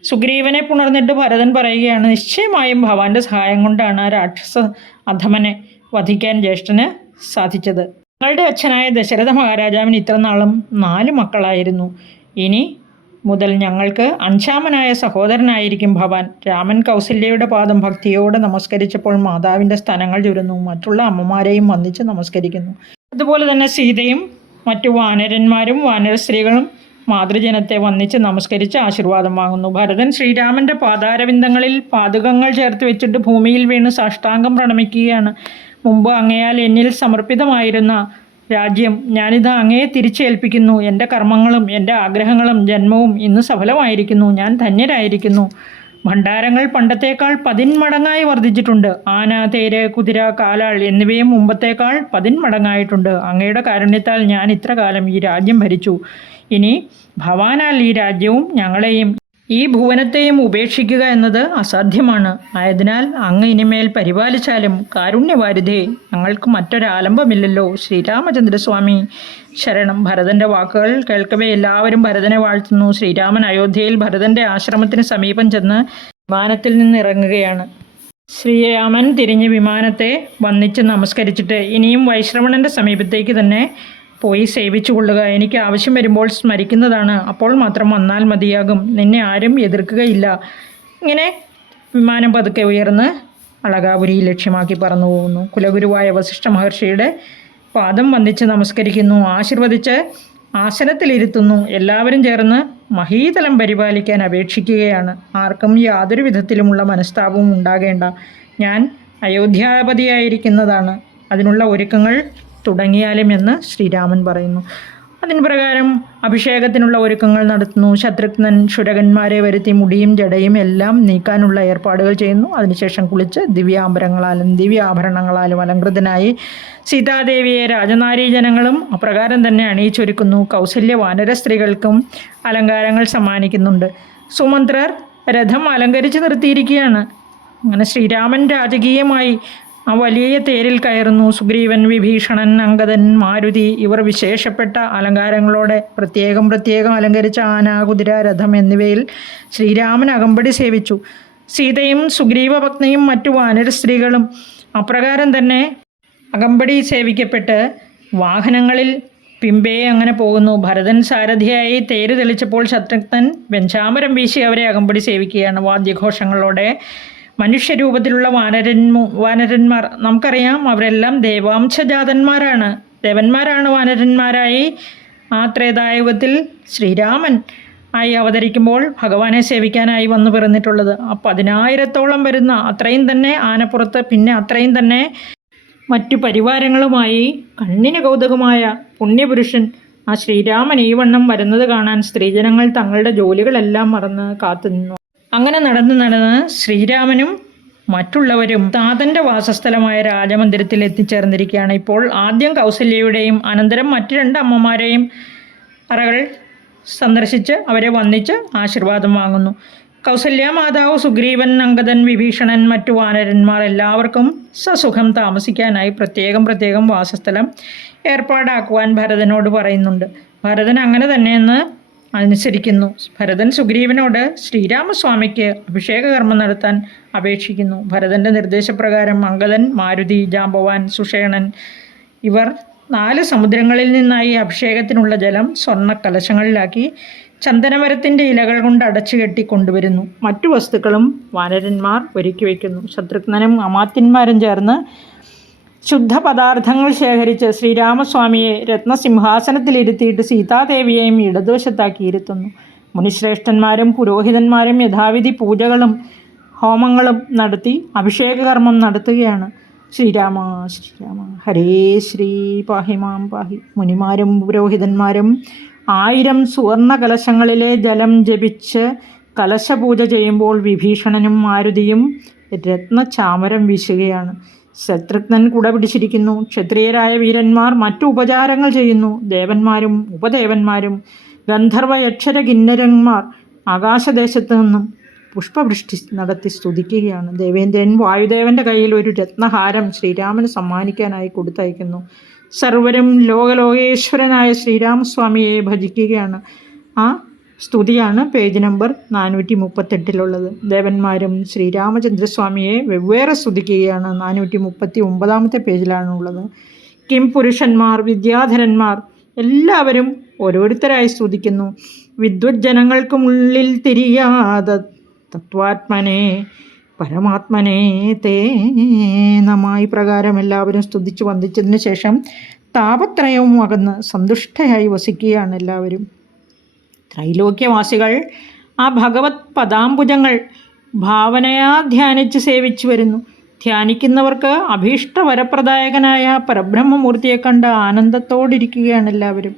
സുഗ്രീവനെ പുണർന്നിട്ട് ഭരതൻ പറയുകയാണ്, നിശ്ചയമായും ഭവാന്റെ സഹായം കൊണ്ടാണ് ആ രാക്ഷസ അധമനെ വധിക്കാൻ ജ്യേഷ്ഠന് സാധിച്ചത്. ഞങ്ങളുടെ അച്ഛനായ ദശരഥ മഹാരാജാവിന് ഇത്രനാളും 4 മക്കളായിരുന്നു. ഇനി മുതൽ ഞങ്ങൾക്ക് 5ാമനായ സഹോദരനായിരിക്കും ഭവാൻ. രാമൻ കൗസല്യയുടെ പാദം ഭക്തിയോടെ നമസ്കരിച്ചപ്പോൾ മാതാവിൻ്റെ സ്തനങ്ങൾ ചുരുന്നു. മറ്റുള്ള അമ്മമാരെയും വന്ദിച്ച് നമസ്കരിക്കുന്നു. അതുപോലെ തന്നെ സീതയും മറ്റു വാനരന്മാരും വാനര സ്ത്രീകളും മാതൃജനത്തെ വന്ദിച്ച് നമസ്കരിച്ച് ആശീർവാദം വാങ്ങുന്നു. ഭരതൻ ശ്രീരാമൻ്റെ പാതാരവിന്ദങ്ങളിൽ പാദുകങ്ങൾ ചേർത്ത് വെച്ചിട്ട് ഭൂമിയിൽ വീണ് സാഷ്ടാംഗം പ്രണമിക്കുകയാണ്. മുമ്പ് അങ്ങയാൽ എന്നിൽ സമർപ്പിതമായിരുന്ന രാജ്യം ഞാനിത് അങ്ങയെ തിരിച്ചേൽപ്പിക്കുന്നു. എൻ്റെ കർമ്മങ്ങളും എൻ്റെ ആഗ്രഹങ്ങളും ജന്മവും ഇന്ന് സഫലമായിരിക്കുന്നു. ഞാൻ ധന്യരായിരിക്കുന്നു. ഭണ്ഡാരങ്ങൾ പണ്ടത്തേക്കാൾ 10 മടങ്ങായി വർദ്ധിച്ചിട്ടുണ്ട്. ആന, തേര്, കുതിര, കാലാൾ എന്നിവയും മുമ്പത്തേക്കാൾ 10 മടങ്ങായിട്ടുണ്ട്. അങ്ങയുടെ കാരുണ്യത്താൽ ഞാൻ ഇത്ര കാലം ഈ രാജ്യം ഭരിച്ചു. ഇനി ഭവാനാൽ ഈ രാജ്യവും ഞങ്ങളെയും ഈ ഭുവനത്തെയും ഉപേക്ഷിക്കുക എന്നത് അസാധ്യമാണ്. ആയതിനാൽ അങ്ങ് ഇനിമേൽ പരിപാലിച്ചാലും കാരുണ്യവാരിധേ, ഞങ്ങൾക്ക് മറ്റൊരാലംബമില്ലല്ലോ. ശ്രീരാമചന്ദ്രസ്വാമി ശരണം. ഭരതൻ്റെ വാക്കുകൾ കേൾക്കവേ എല്ലാവരും ഭരതനെ വാഴ്ത്തുന്നു. ശ്രീരാമൻ അയോധ്യയിൽ ഭരതൻ്റെ ആശ്രമത്തിന് സമീപം ചെന്ന് വിമാനത്തിൽ നിന്ന് ഇറങ്ങുകയാണ്. ശ്രീരാമൻ തിരിഞ്ഞ് വിമാനത്തെ വന്ദിച്ച് നമസ്കരിച്ചിട്ട് ഇനിയും വൈശ്രവണൻ്റെ സമീപത്തേക്ക് തന്നെ പോയി സേവിച്ചു കൊള്ളുക. എനിക്ക് ആവശ്യം വരുമ്പോൾ സ്മരിക്കുന്നതാണ്. അപ്പോൾ മാത്രം വന്നാൽ മതിയാകും. നിന്നെ ആരും എതിർക്കുകയില്ല. ഇങ്ങനെ വിമാനം പതുക്കെ ഉയർന്ന് അളകാപുരി ലക്ഷ്യമാക്കി പറന്നു പോകുന്നു. കുലഗുരുവായ വസിഷ്ഠ മഹർഷിയുടെ പാദം വന്ദിച്ച് നമസ്കരിക്കുന്നു. ആശീർവദിച്ച് ആസനത്തിലിരുത്തുന്നു. എല്ലാവരും ചേർന്ന് മഹീതലം പരിപാലിക്കാൻ അപേക്ഷിക്കുകയാണ്. ആർക്കും യാതൊരു വിധത്തിലുമുള്ള മനസ്താപവും ഉണ്ടാകേണ്ട. ഞാൻ അയോധ്യാപതിയായിരിക്കുന്നതാണ്. അതിനുള്ള ഒരുക്കങ്ങൾ തുടങ്ങിയാലും എന്ന് ശ്രീരാമൻ പറയുന്നു. അതിന് പ്രകാരം അഭിഷേകത്തിനുള്ള ഒരുക്കങ്ങൾ നടത്തുന്നു. ശത്രുഘ്നൻ ശുരകന്മാരെ വരുത്തി മുടിയും ജടയും എല്ലാം നീക്കാനുള്ള ഏർപ്പാടുകൾ ചെയ്യുന്നു. അതിനുശേഷം കുളിച്ച് ദിവ്യാഭരണങ്ങളാലും അലങ്കൃതനായി സീതാദേവിയെ രാജനാരീജനങ്ങളും അപ്രകാരം തന്നെ അണിയിച്ചൊരുക്കുന്നു. കൗസല്യ വാനര സ്ത്രീകൾക്കും അലങ്കാരങ്ങൾ സമ്മാനിക്കുന്നുണ്ട്. സുമന്ത്രർ രഥം അലങ്കരിച്ച് നിർത്തിയിരിക്കുകയാണ്. അങ്ങനെ ശ്രീരാമൻ രാജകീയമായി ആ വലിയ തേരിൽ കയറുന്നു. സുഗ്രീവൻ, വിഭീഷണൻ, അംഗദൻ, മാരുതി ഇവർ വിശേഷപ്പെട്ട അലങ്കാരങ്ങളോടെ പ്രത്യേകം അലങ്കരിച്ച ആന, കുതിര, രഥം എന്നിവയിൽ ശ്രീരാമൻ അകമ്പടി സേവിച്ചു. സീതയും സുഗ്രീവപത്നിയും മറ്റു വാനര സ്ത്രീകളും അപ്രകാരം തന്നെ അകമ്പടി സേവിക്കപ്പെട്ട് വാഹനങ്ങളിൽ പിമ്പേ അങ്ങനെ പോകുന്നു. ഭരതൻ സാരഥിയായി തേര് തെളിച്ചപ്പോൾ ശത്രുഘ്നൻ വെഞ്ചാമരം വീശി അവരെ അകമ്പടി സേവിക്കുകയാണ് വാദ്യഘോഷങ്ങളോടെ. മനുഷ്യരൂപത്തിലുള്ള വാനരന്മാർ നമുക്കറിയാം, അവരെല്ലാം ദേവാംശജാതന്മാരാണ്, ദേവന്മാരാണ് വാനരന്മാരായി. ആ ത്രേതായുഗത്തിൽ ശ്രീരാമൻ ആയി അവതരിക്കുമ്പോൾ ഭഗവാനെ സേവിക്കാനായി വന്നു പിറന്നിട്ടുള്ളത്. 10,000-ഓളം വരുന്ന അത്രയും തന്നെ ആനപ്പുറത്ത്, പിന്നെ അത്രയും തന്നെ മറ്റു പരിവാരങ്ങളുമായി കണ്ണിന് കൗതുകമായ പുണ്യപുരുഷൻ ആ ശ്രീരാമൻ ഈ വണ്ണം വരുന്നത് കാണാൻ സ്ത്രീജനങ്ങൾ തങ്ങളുടെ ജോലികളെല്ലാം മറന്ന് കാത്തുനിന്നു. അങ്ങനെ നടന്ന് ശ്രീരാമനും മറ്റുള്ളവരും താതൻ്റെ വാസസ്ഥലമായ രാജമന്ദിരത്തിൽ എത്തിച്ചേർന്നിരിക്കുകയാണ്. ഇപ്പോൾ ആദ്യം കൗസല്യയുടെയും അനന്തരം മറ്റു 2 അമ്മമാരെയും അറകൾ സന്ദർശിച്ച് അവരെ വന്ദിച്ച് ആശീർവാദം വാങ്ങുന്നു. കൗസല്യ മാതാവ്, സുഗ്രീവൻ, അംഗദൻ, വിഭീഷണൻ, മറ്റു വാനരന്മാർ എല്ലാവർക്കും സസുഖം താമസിക്കാനായി പ്രത്യേകം വാസസ്ഥലം ഏർപ്പാടാക്കുവാൻ ഭരതനോട് പറയുന്നുണ്ട്. ഭരതൻ അങ്ങനെ തന്നെയെന്ന് അനുസരിക്കുന്നു. ഭരതൻ സുഗ്രീവനോട് ശ്രീരാമസ്വാമിക്ക് അഭിഷേകകർമ്മം നടത്താൻ അപേക്ഷിക്കുന്നു. ഭരതൻ്റെ നിർദ്ദേശപ്രകാരം അംഗദൻ, മാരുതി, ജാമ്പവാൻ, സുഷേണൻ ഇവർ 4 സമുദ്രങ്ങളിൽ നിന്നായി അഭിഷേകത്തിനുള്ള ജലം സ്വർണ്ണ കലശങ്ങളിലാക്കി ചന്ദനമരത്തിൻ്റെ ഇലകൾ കൊണ്ട് അടച്ചു കെട്ടി കൊണ്ടുവരുന്നു. മറ്റു വസ്തുക്കളും വാനരന്മാർ ഒരുക്കി വയ്ക്കുന്നു. ശത്രുഘ്നനും അമാത്യന്മാരും ചേർന്ന് ശുദ്ധപദാർത്ഥങ്ങൾ ശേഖരിച്ച് ശ്രീരാമസ്വാമിയെ രത്നസിംഹാസനത്തിലിരുത്തിയിട്ട് സീതാദേവിയെയും ഇടതുവശത്താക്കി ഇരുത്തുന്നു. മുനിശ്രേഷ്ഠന്മാരും പുരോഹിതന്മാരും യഥാവിധി പൂജകളും ഹോമങ്ങളും നടത്തി അഭിഷേകകർമ്മം നടത്തുകയാണ്. ശ്രീരാമ ശ്രീരാമ ഹരേ ശ്രീ പാഹിമാം പാഹി. മുനിമാരും പുരോഹിതന്മാരും 1000 സുവർണ കലശങ്ങളിലെ ജലം ജപിച്ച് കലശപൂജ ചെയ്യുമ്പോൾ വിഭീഷണനും മാരുതിയും രത്നചാമരം വീശുകയാണ്. ശത്രുഘ്നൻ കുട പിടിച്ചിരിക്കുന്നു. ക്ഷത്രിയരായ വീരന്മാർ മറ്റു ഉപചാരങ്ങൾ ചെയ്യുന്നു. ദേവന്മാരും ഉപദേവന്മാരും ഗന്ധർവ യക്ഷര കിന്നരന്മാർ ആകാശദേശത്ത് നിന്നും പുഷ്പവൃഷ്ടി നടത്തി സ്തുതിക്കുകയാണ്. ദേവേന്ദ്രൻ വായുദേവൻ്റെ കയ്യിൽ ഒരു രത്നഹാരം ശ്രീരാമന് സമ്മാനിക്കാനായി കൊടുത്തയക്കുന്നു. സർവരും ലോകലോകേശ്വരനായ ശ്രീരാമസ്വാമിയെ ഭജിക്കുകയാണ്. ആ സ്തുതിയാണ് പേജ് നമ്പർ 438 ദേവന്മാരും ശ്രീരാമചന്ദ്രസ്വാമിയെ വെവ്വേറെ സ്തുതിക്കുകയാണ്. 439 പേജിലാണുള്ളത്. കിം പുരുഷന്മാർ, വിദ്യാധരന്മാർ എല്ലാവരും ഓരോരുത്തരായി സ്തുതിക്കുന്നു. വിദ്വജ്ജനങ്ങൾക്കുമുള്ളിൽ തിരിയാതെ തത്വാത്മനെ പരമാത്മനെ തേ നമായി പ്രകാരം എല്ലാവരും സ്തുതിച്ചു വന്ദിച്ചതിന് ശേഷം താപത്രയവും അകന്ന് സന്തുഷ്ടയായി വസിക്കുകയാണ് എല്ലാവരും. ത്രൈലോക്യവാസികൾ ആ ഭഗവത് പദാംബുജങ്ങൾ ഭാവനയാ ധ്യാനിച്ച് സേവിച്ചു വരുന്നു. ധ്യാനിക്കുന്നവർക്ക് അഭീഷ്ടവരപ്രദായകനായ പരബ്രഹ്മമൂർത്തിയെ കണ്ട് ആനന്ദത്തോടിരിക്കുകയാണ് എല്ലാവരും.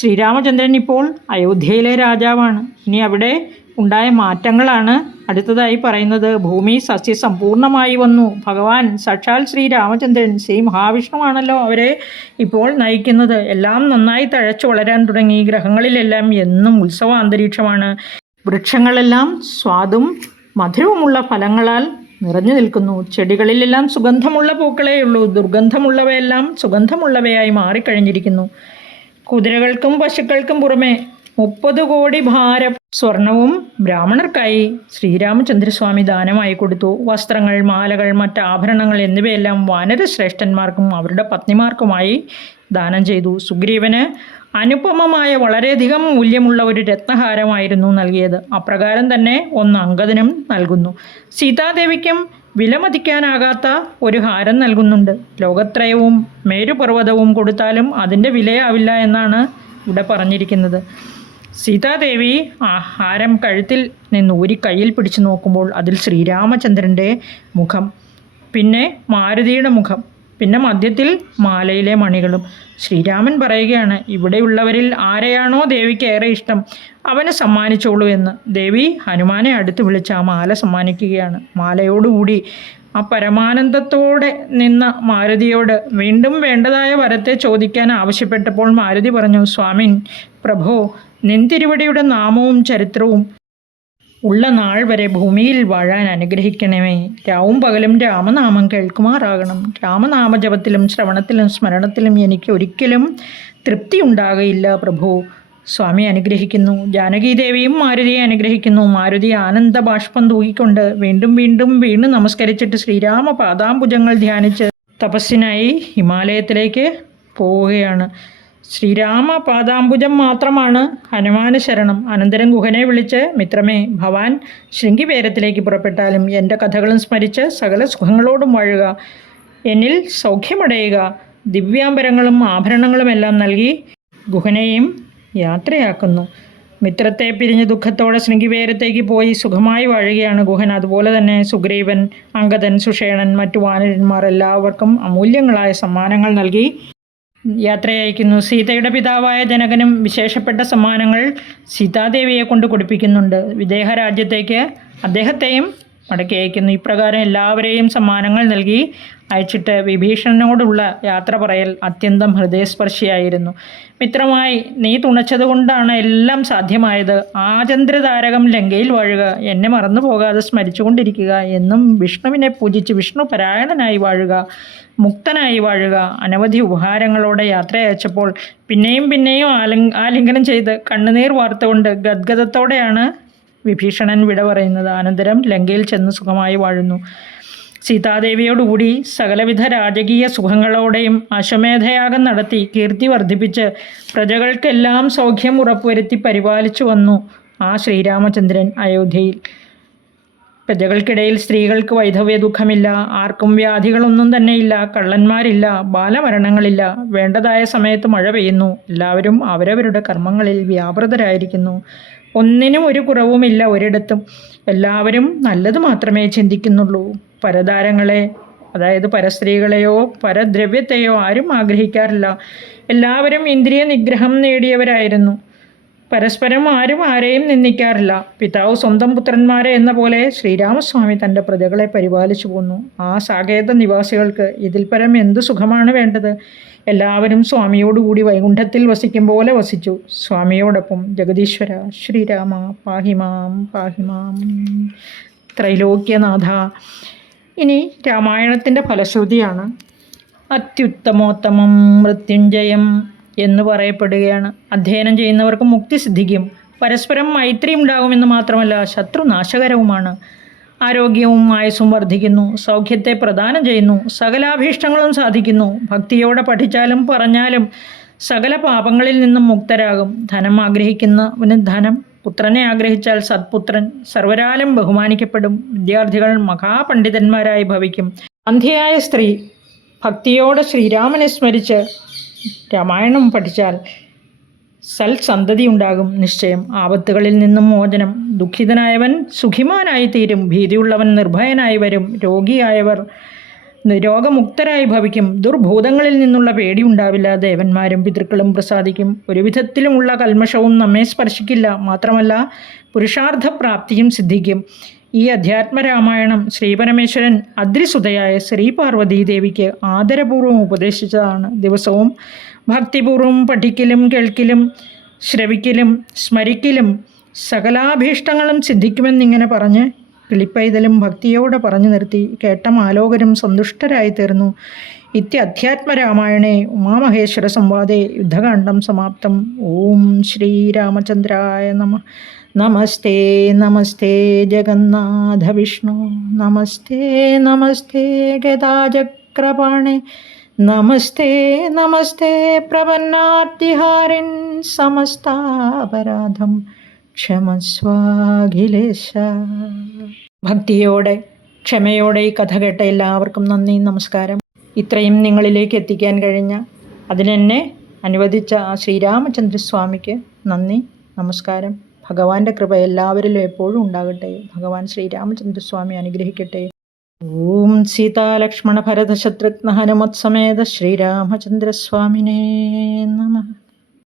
ശ്രീരാമചന്ദ്രൻ ഇപ്പോൾ അയോധ്യയിലെ രാജാവാണ്. ഇനി അവിടെ ഉണ്ടായ മാറ്റങ്ങളാണ് അടുത്തതായി പറയുന്നത്. ഭൂമി സസ്യസമ്പൂർണമായി വന്നു. ഭഗവാൻ സാക്ഷാൽ ശ്രീരാമചന്ദ്രൻ, ശ്രീ മഹാവിഷ്ണുവാണല്ലോ അവരെ ഇപ്പോൾ നയിക്കുന്നത്. എല്ലാം നന്നായി തഴച്ചു വളരാൻ തുടങ്ങി. ഗ്രഹങ്ങളിലെല്ലാം എന്നും ഉത്സവ അന്തരീക്ഷമാണ്. വൃക്ഷങ്ങളെല്ലാം സ്വാദും മധുരവുമുള്ള ഫലങ്ങളാൽ നിറഞ്ഞു നിൽക്കുന്നു. ചെടികളിലെല്ലാം സുഗന്ധമുള്ള പൂക്കളേയുള്ളൂ. ദുർഗന്ധമുള്ളവയെല്ലാം സുഗന്ധമുള്ളവയായി മാറിക്കഴിഞ്ഞിരിക്കുന്നു. കുതിരകൾക്കും പശുക്കൾക്കും പുറമെ 30 കോടി ഭാരം സ്വർണവും ബ്രാഹ്മണർക്കായി ശ്രീരാമചന്ദ്രസ്വാമി ദാനമായി കൊടുത്തു. വസ്ത്രങ്ങൾ, മാലകൾ, മറ്റ് ആഭരണങ്ങൾ എന്നിവയെല്ലാം വാനരശ്രേഷ്ഠന്മാർക്കും അവരുടെ പത്നിമാർക്കുമായി ദാനം ചെയ്തു. സുഗ്രീവന് അനുപമമായ വളരെയധികം മൂല്യമുള്ള ഒരു രത്നഹാരമായിരുന്നു നൽകിയത്. അപ്രകാരം തന്നെ ഒന്ന് അംഗദനും നൽകുന്നു. സീതാദേവിക്കും വിലമതിക്കാനാകാത്ത ഒരു ഹാരം നൽകുന്നുണ്ട്. ലോകത്രയവും മേരുപർവ്വതവും കൊടുത്താലും അതിൻ്റെ വിലയാവില്ല എന്നാണ് ഇവിടെ പറഞ്ഞിരിക്കുന്നത്. സീതാദേവി ആ ഹാരം കഴുത്തിൽ നിന്ന് ഊരി കയ്യിൽ പിടിച്ചു നോക്കുമ്പോൾ അതിൽ ശ്രീരാമചന്ദ്രൻ്റെ മുഖം, പിന്നെ മാരുതിയുടെ മുഖം, പിന്നെ മധ്യത്തിൽ മാലയിലെ മണികളും. ശ്രീരാമൻ പറയുകയാണ്, ഇവിടെയുള്ളവരിൽ ആരെയാണോ ദേവിക്ക് ഏറെ ഇഷ്ടം അവന് സമ്മാനിച്ചോളൂ എന്ന്. ദേവി ഹനുമാനെ അടുത്ത് വിളിച്ച് ആ മാല സമ്മാനിക്കുകയാണ്. മാലയോടുകൂടി ആ പരമാനന്ദത്തോടെ നിന്ന മാരുതിയോട് വീണ്ടും വേണ്ടതായ വരത്തെ ചോദിക്കാൻ ആവശ്യപ്പെട്ടപ്പോൾ മാരുതി പറഞ്ഞു, സ്വാമിൻ പ്രഭോ, നിൻതിരുവടിയുടെ നാമവും ചരിത്രവും ഉള്ള നാൾ വരെ ഭൂമിയിൽ വാഴാൻ അനുഗ്രഹിക്കണമേ. രാവും പകലും രാമനാമം കേൾക്കുമാറാകണം. രാമനാമജപത്തിലും ശ്രവണത്തിലും സ്മരണത്തിലും എനിക്ക് ഒരിക്കലും തൃപ്തി ഉണ്ടാകയില്ല പ്രഭു. സ്വാമി അനുഗ്രഹിക്കുന്നു. ജാനകീദേവിയും മാരുതിയെ അനുഗ്രഹിക്കുന്നു. മാരുതി ആനന്ദ ബാഷ്പം തൂക്കിക്കൊണ്ട് വീണ്ടും വീണ്ടും വീണ് നമസ്കരിച്ചിട്ട് ശ്രീരാമ പാദാംബുജങ്ങൾ ധ്യാനിച്ച് തപസ്സിനായി ഹിമാലയത്തിലേക്ക് പോവുകയാണ്. ശ്രീരാമ പാദാംബുജം മാത്രമാണ് ഹനുമാന് ശരണം. അനന്തരം ഗുഹനെ വിളിച്ച്, മിത്രമേ, ഭവാൻ ശൃംഗിപേരത്തിലേക്ക് പുറപ്പെട്ടാലും എൻ്റെ കഥകളും സ്മരിച്ച് സകല സുഖങ്ങളോടും വാഴുക, എന്നിൽ സൗഖ്യമടയുക. ദിവ്യാംബരങ്ങളും ആഭരണങ്ങളുമെല്ലാം നൽകി ഗുഹനെയും യാത്രയാക്കുന്നു. മിത്രത്തെ പിരിഞ്ഞ് ദുഃഖത്തോടെ ശൃംഗിപേരത്തേക്ക് പോയി സുഖമായി വാഴുകയാണ് ഗുഹൻ. അതുപോലെ തന്നെ സുഗ്രീവൻ, അംഗദൻ, സുഷേണൻ, മറ്റു വാനരന്മാർ എല്ലാവർക്കും അമൂല്യങ്ങളായ സമ്മാനങ്ങൾ നൽകി യാത്രയയക്കുന്നു. സീതയുടെ പിതാവായ ജനകനും വിശേഷപ്പെട്ട സമ്മാനങ്ങൾ സീതാദേവിയെ കൊണ്ട് കൊടുപ്പിക്കുന്നുണ്ട്. വിദേഹ രാജ്യത്തേക്ക് അദ്ദേഹത്തെയും മടക്കി അയക്കുന്നു. ഇപ്രകാരം എല്ലാവരെയും സമ്മാനങ്ങൾ നൽകി അയച്ചിട്ട് വിഭീഷണനോടുള്ള യാത്ര പറയൽ അത്യന്തം ഹൃദയസ്പർശിയായിരുന്നു. മിത്രമായി, നീ തുണച്ചതുകൊണ്ടാണ് എല്ലാം സാധ്യമായത്. ആചന്ദ്രതാരകം ലങ്കയിൽ വാഴുക, എന്നെ മറന്നു പോകാതെ സ്മരിച്ചുകൊണ്ടിരിക്കുക, എന്നും വിഷ്ണുവിനെ പൂജിച്ച് വിഷ്ണു പരായണനായി വാഴുക, മുക്തനായി വാഴുക. അനവധി ഉപഹാരങ്ങളോടെ യാത്ര അയച്ചപ്പോൾ പിന്നെയും പിന്നെയും ആലിംഗനം ചെയ്ത് കണ്ണുനീർ വാർത്തുകൊണ്ട് ഗദ്ഗദത്തോടെയാണ് വിഭീഷണൻ വിട പറയുന്നത്. അനന്തരം ലങ്കയിൽ ചെന്ന് സുഖമായി വാഴുന്നു. സീതാദേവിയോടുകൂടി സകലവിധ രാജകീയ സുഖങ്ങളോടെയും അശ്വമേധയാഗം നടത്തി കീർത്തി വർദ്ധിപ്പിച്ച് പ്രജകൾക്കെല്ലാം സൗഖ്യം ഉറപ്പുവരുത്തി പരിപാലിച്ചു വന്നു ആ ശ്രീരാമചന്ദ്രൻ അയോധ്യയിൽ. പ്രജകൾക്കിടയിൽ സ്ത്രീകൾക്ക് വൈധവ്യ ദുഃഖമില്ല, ആർക്കും വ്യാധികളൊന്നും തന്നെയില്ല, കള്ളന്മാരില്ല, ബാലമരണങ്ങളില്ല. വേണ്ടതായ സമയത്ത് മഴ പെയ്യുന്നു. എല്ലാവരും അവരവരുടെ കർമ്മങ്ങളിൽ വ്യാപൃതരായിരിക്കുന്നു. ഒന്നിനും ഒരു കുറവുമില്ല ഒരിടത്തും. എല്ലാവരും നല്ലത് മാത്രമേ ചിന്തിക്കുന്നുള്ളൂ. പരതാരങ്ങളെ, അതായത് പരസ്ത്രീകളെയോ പരദ്രവ്യത്തെയോ ആരും ആഗ്രഹിക്കാറില്ല. എല്ലാവരും ഇന്ദ്രിയ നിഗ്രഹം നേടിയവരായിരുന്നു. പരസ്പരം ആരും ആരെയും നിന്ദിക്കാറില്ല. പിതാവ് സ്വന്തം പുത്രന്മാരെ എന്ന പോലെ ശ്രീരാമസ്വാമി തൻ്റെ പ്രജകളെ പരിപാലിച്ചു പോന്നു. ആ സാകേത നിവാസികൾക്ക് ഇതിൽ പരം എന്തു സുഖമാണ് വേണ്ടത്? എല്ലാവരും സ്വാമിയോടുകൂടി വൈകുണ്ഠത്തിൽ വസിക്കും പോലെ വസിച്ചു. സ്വാമിയോടൊപ്പം ജഗദീശ്വര ശ്രീരാമ പാഹിമാം പാഹിമാം. ത്രൈലോക്യനാഥ. ഇനി രാമായണത്തിൻ്റെ ഫലശ്രുതിയാണ്. അത്യുത്തമോത്തമം മൃത്യുഞ്ജയം എന്ന് പറയപ്പെടുകയാണ്. അധ്യയനം ചെയ്യുന്നവർക്ക് മുക്തി സിദ്ധിക്കും. പരസ്പരം മൈത്രി ഉണ്ടാകുമെന്ന് മാത്രമല്ല, ശത്രുനാശകരവുമാണ്. ആരോഗ്യവും ആയുസ്സും വർദ്ധിക്കുന്നു. സൗഖ്യത്തെ പ്രദാനം ചെയ്യുന്നു. സകലാഭീഷ്ടങ്ങളും സാധിക്കുന്നു. ഭക്തിയോടെ പഠിച്ചാലും പറഞ്ഞാലും സകല പാപങ്ങളിൽ നിന്നും മുക്തരാകും. ധനം ആഗ്രഹിക്കുന്നവന് ധനം, പുത്രനെ ആഗ്രഹിച്ചാൽ സത്പുത്രൻ, സർവരാലും ബഹുമാനിക്കപ്പെടും. വിദ്യാർത്ഥികൾ മഹാപണ്ഡിതന്മാരായി ഭവിക്കും. അന്ധ്യയായ സ്ത്രീ ഭക്തിയോടെ ശ്രീരാമനെ സ്മരിച്ച് രാമായണം പഠിച്ചാൽ സൽസന്തതി ഉണ്ടാകും നിശ്ചയം. ആപത്തുകളിൽ നിന്നും മോചനം. ദുഃഖിതനായവൻ സുഖിമാനായി തീരും. ഭീതിയുള്ളവൻ നിർഭയനായി വരും. രോഗിയായവർ രോഗമുക്തരായി ഭവിക്കും. ദുർഭൂതങ്ങളിൽ നിന്നുള്ള പേടി ഉണ്ടാവില്ല. ദേവന്മാരും പിതൃക്കളും പ്രസാദിക്കും. ഒരു വിധത്തിലുമുള്ള കൽമഷവും നമ്മെ സ്പർശിക്കില്ല. മാത്രമല്ല, പുരുഷാർത്ഥപ്രാപ്തിയും സിദ്ധിക്കും. ഈ അധ്യാത്മരാമായണം ശ്രീപരമേശ്വരൻ അദ്രിസുതയായ ശ്രീ പാർവതീദേവിക്ക് ആദരപൂർവ്വം ഉപദേശിച്ചതാണ്. ദിവസവും ഭക്തിപൂർവ്വം പഠിക്കലും കേൾക്കലും ശ്രവിക്കലും സ്മരിക്കലും സകലാഭീഷ്ടങ്ങളും സിദ്ധിക്കുമെന്നിങ്ങനെ പറഞ്ഞ് കിളിപ്പൈതലും ഭക്തിയോടെ പറഞ്ഞു നിർത്തി. കേട്ട മാലോകരും സന്തുഷ്ടരായി തീർന്നു. ഇത്യധ്യാത്മരാമായണേ ഉമാമഹേശ്വര സംവാദേ യുദ്ധകാണ്ഡം സമാപ്തം. ഓം ശ്രീരാമചന്ദ്രായ നമഃ. നമസ്തേ നമസ്തേ ജഗന്നാഥ വിഷ്ണു. നമസ്തേ നമസ്തേ ഗദാചക്രപാണേ. നമസ്തേ നമസ്തേ പ്രപന്നാർത്തിഹാരിൻ. സമസ്താപരാധം ക്ഷമസ്വാഖിലേശ. ഭക്തിയോടെ ക്ഷമയോടെ ഈ കഥ കേട്ട എല്ലാവർക്കും നന്ദി, നമസ്കാരം. ഇത്രയും നിങ്ങളിലേക്ക് എത്തിക്കാൻ കഴിഞ്ഞ, അതിനെന്നെ അനുവദിച്ച ആ ശ്രീരാമചന്ദ്രസ്വാമിക്ക് നന്ദി, നമസ്കാരം. ഭഗവാന്റെ കൃപ എല്ലാവരിലും എപ്പോഴും ഉണ്ടാകട്ടെ. ഭഗവാൻ ശ്രീരാമചന്ദ്രസ്വാമി അനുഗ്രഹിക്കട്ടെ. ഓം സീതാലക്ഷ്മണ ഭരത ശത്രുഘ്ന ഹനുമത്സമേത ശ്രീരാമചന്ദ്രസ്വാമിനേ നമഃ.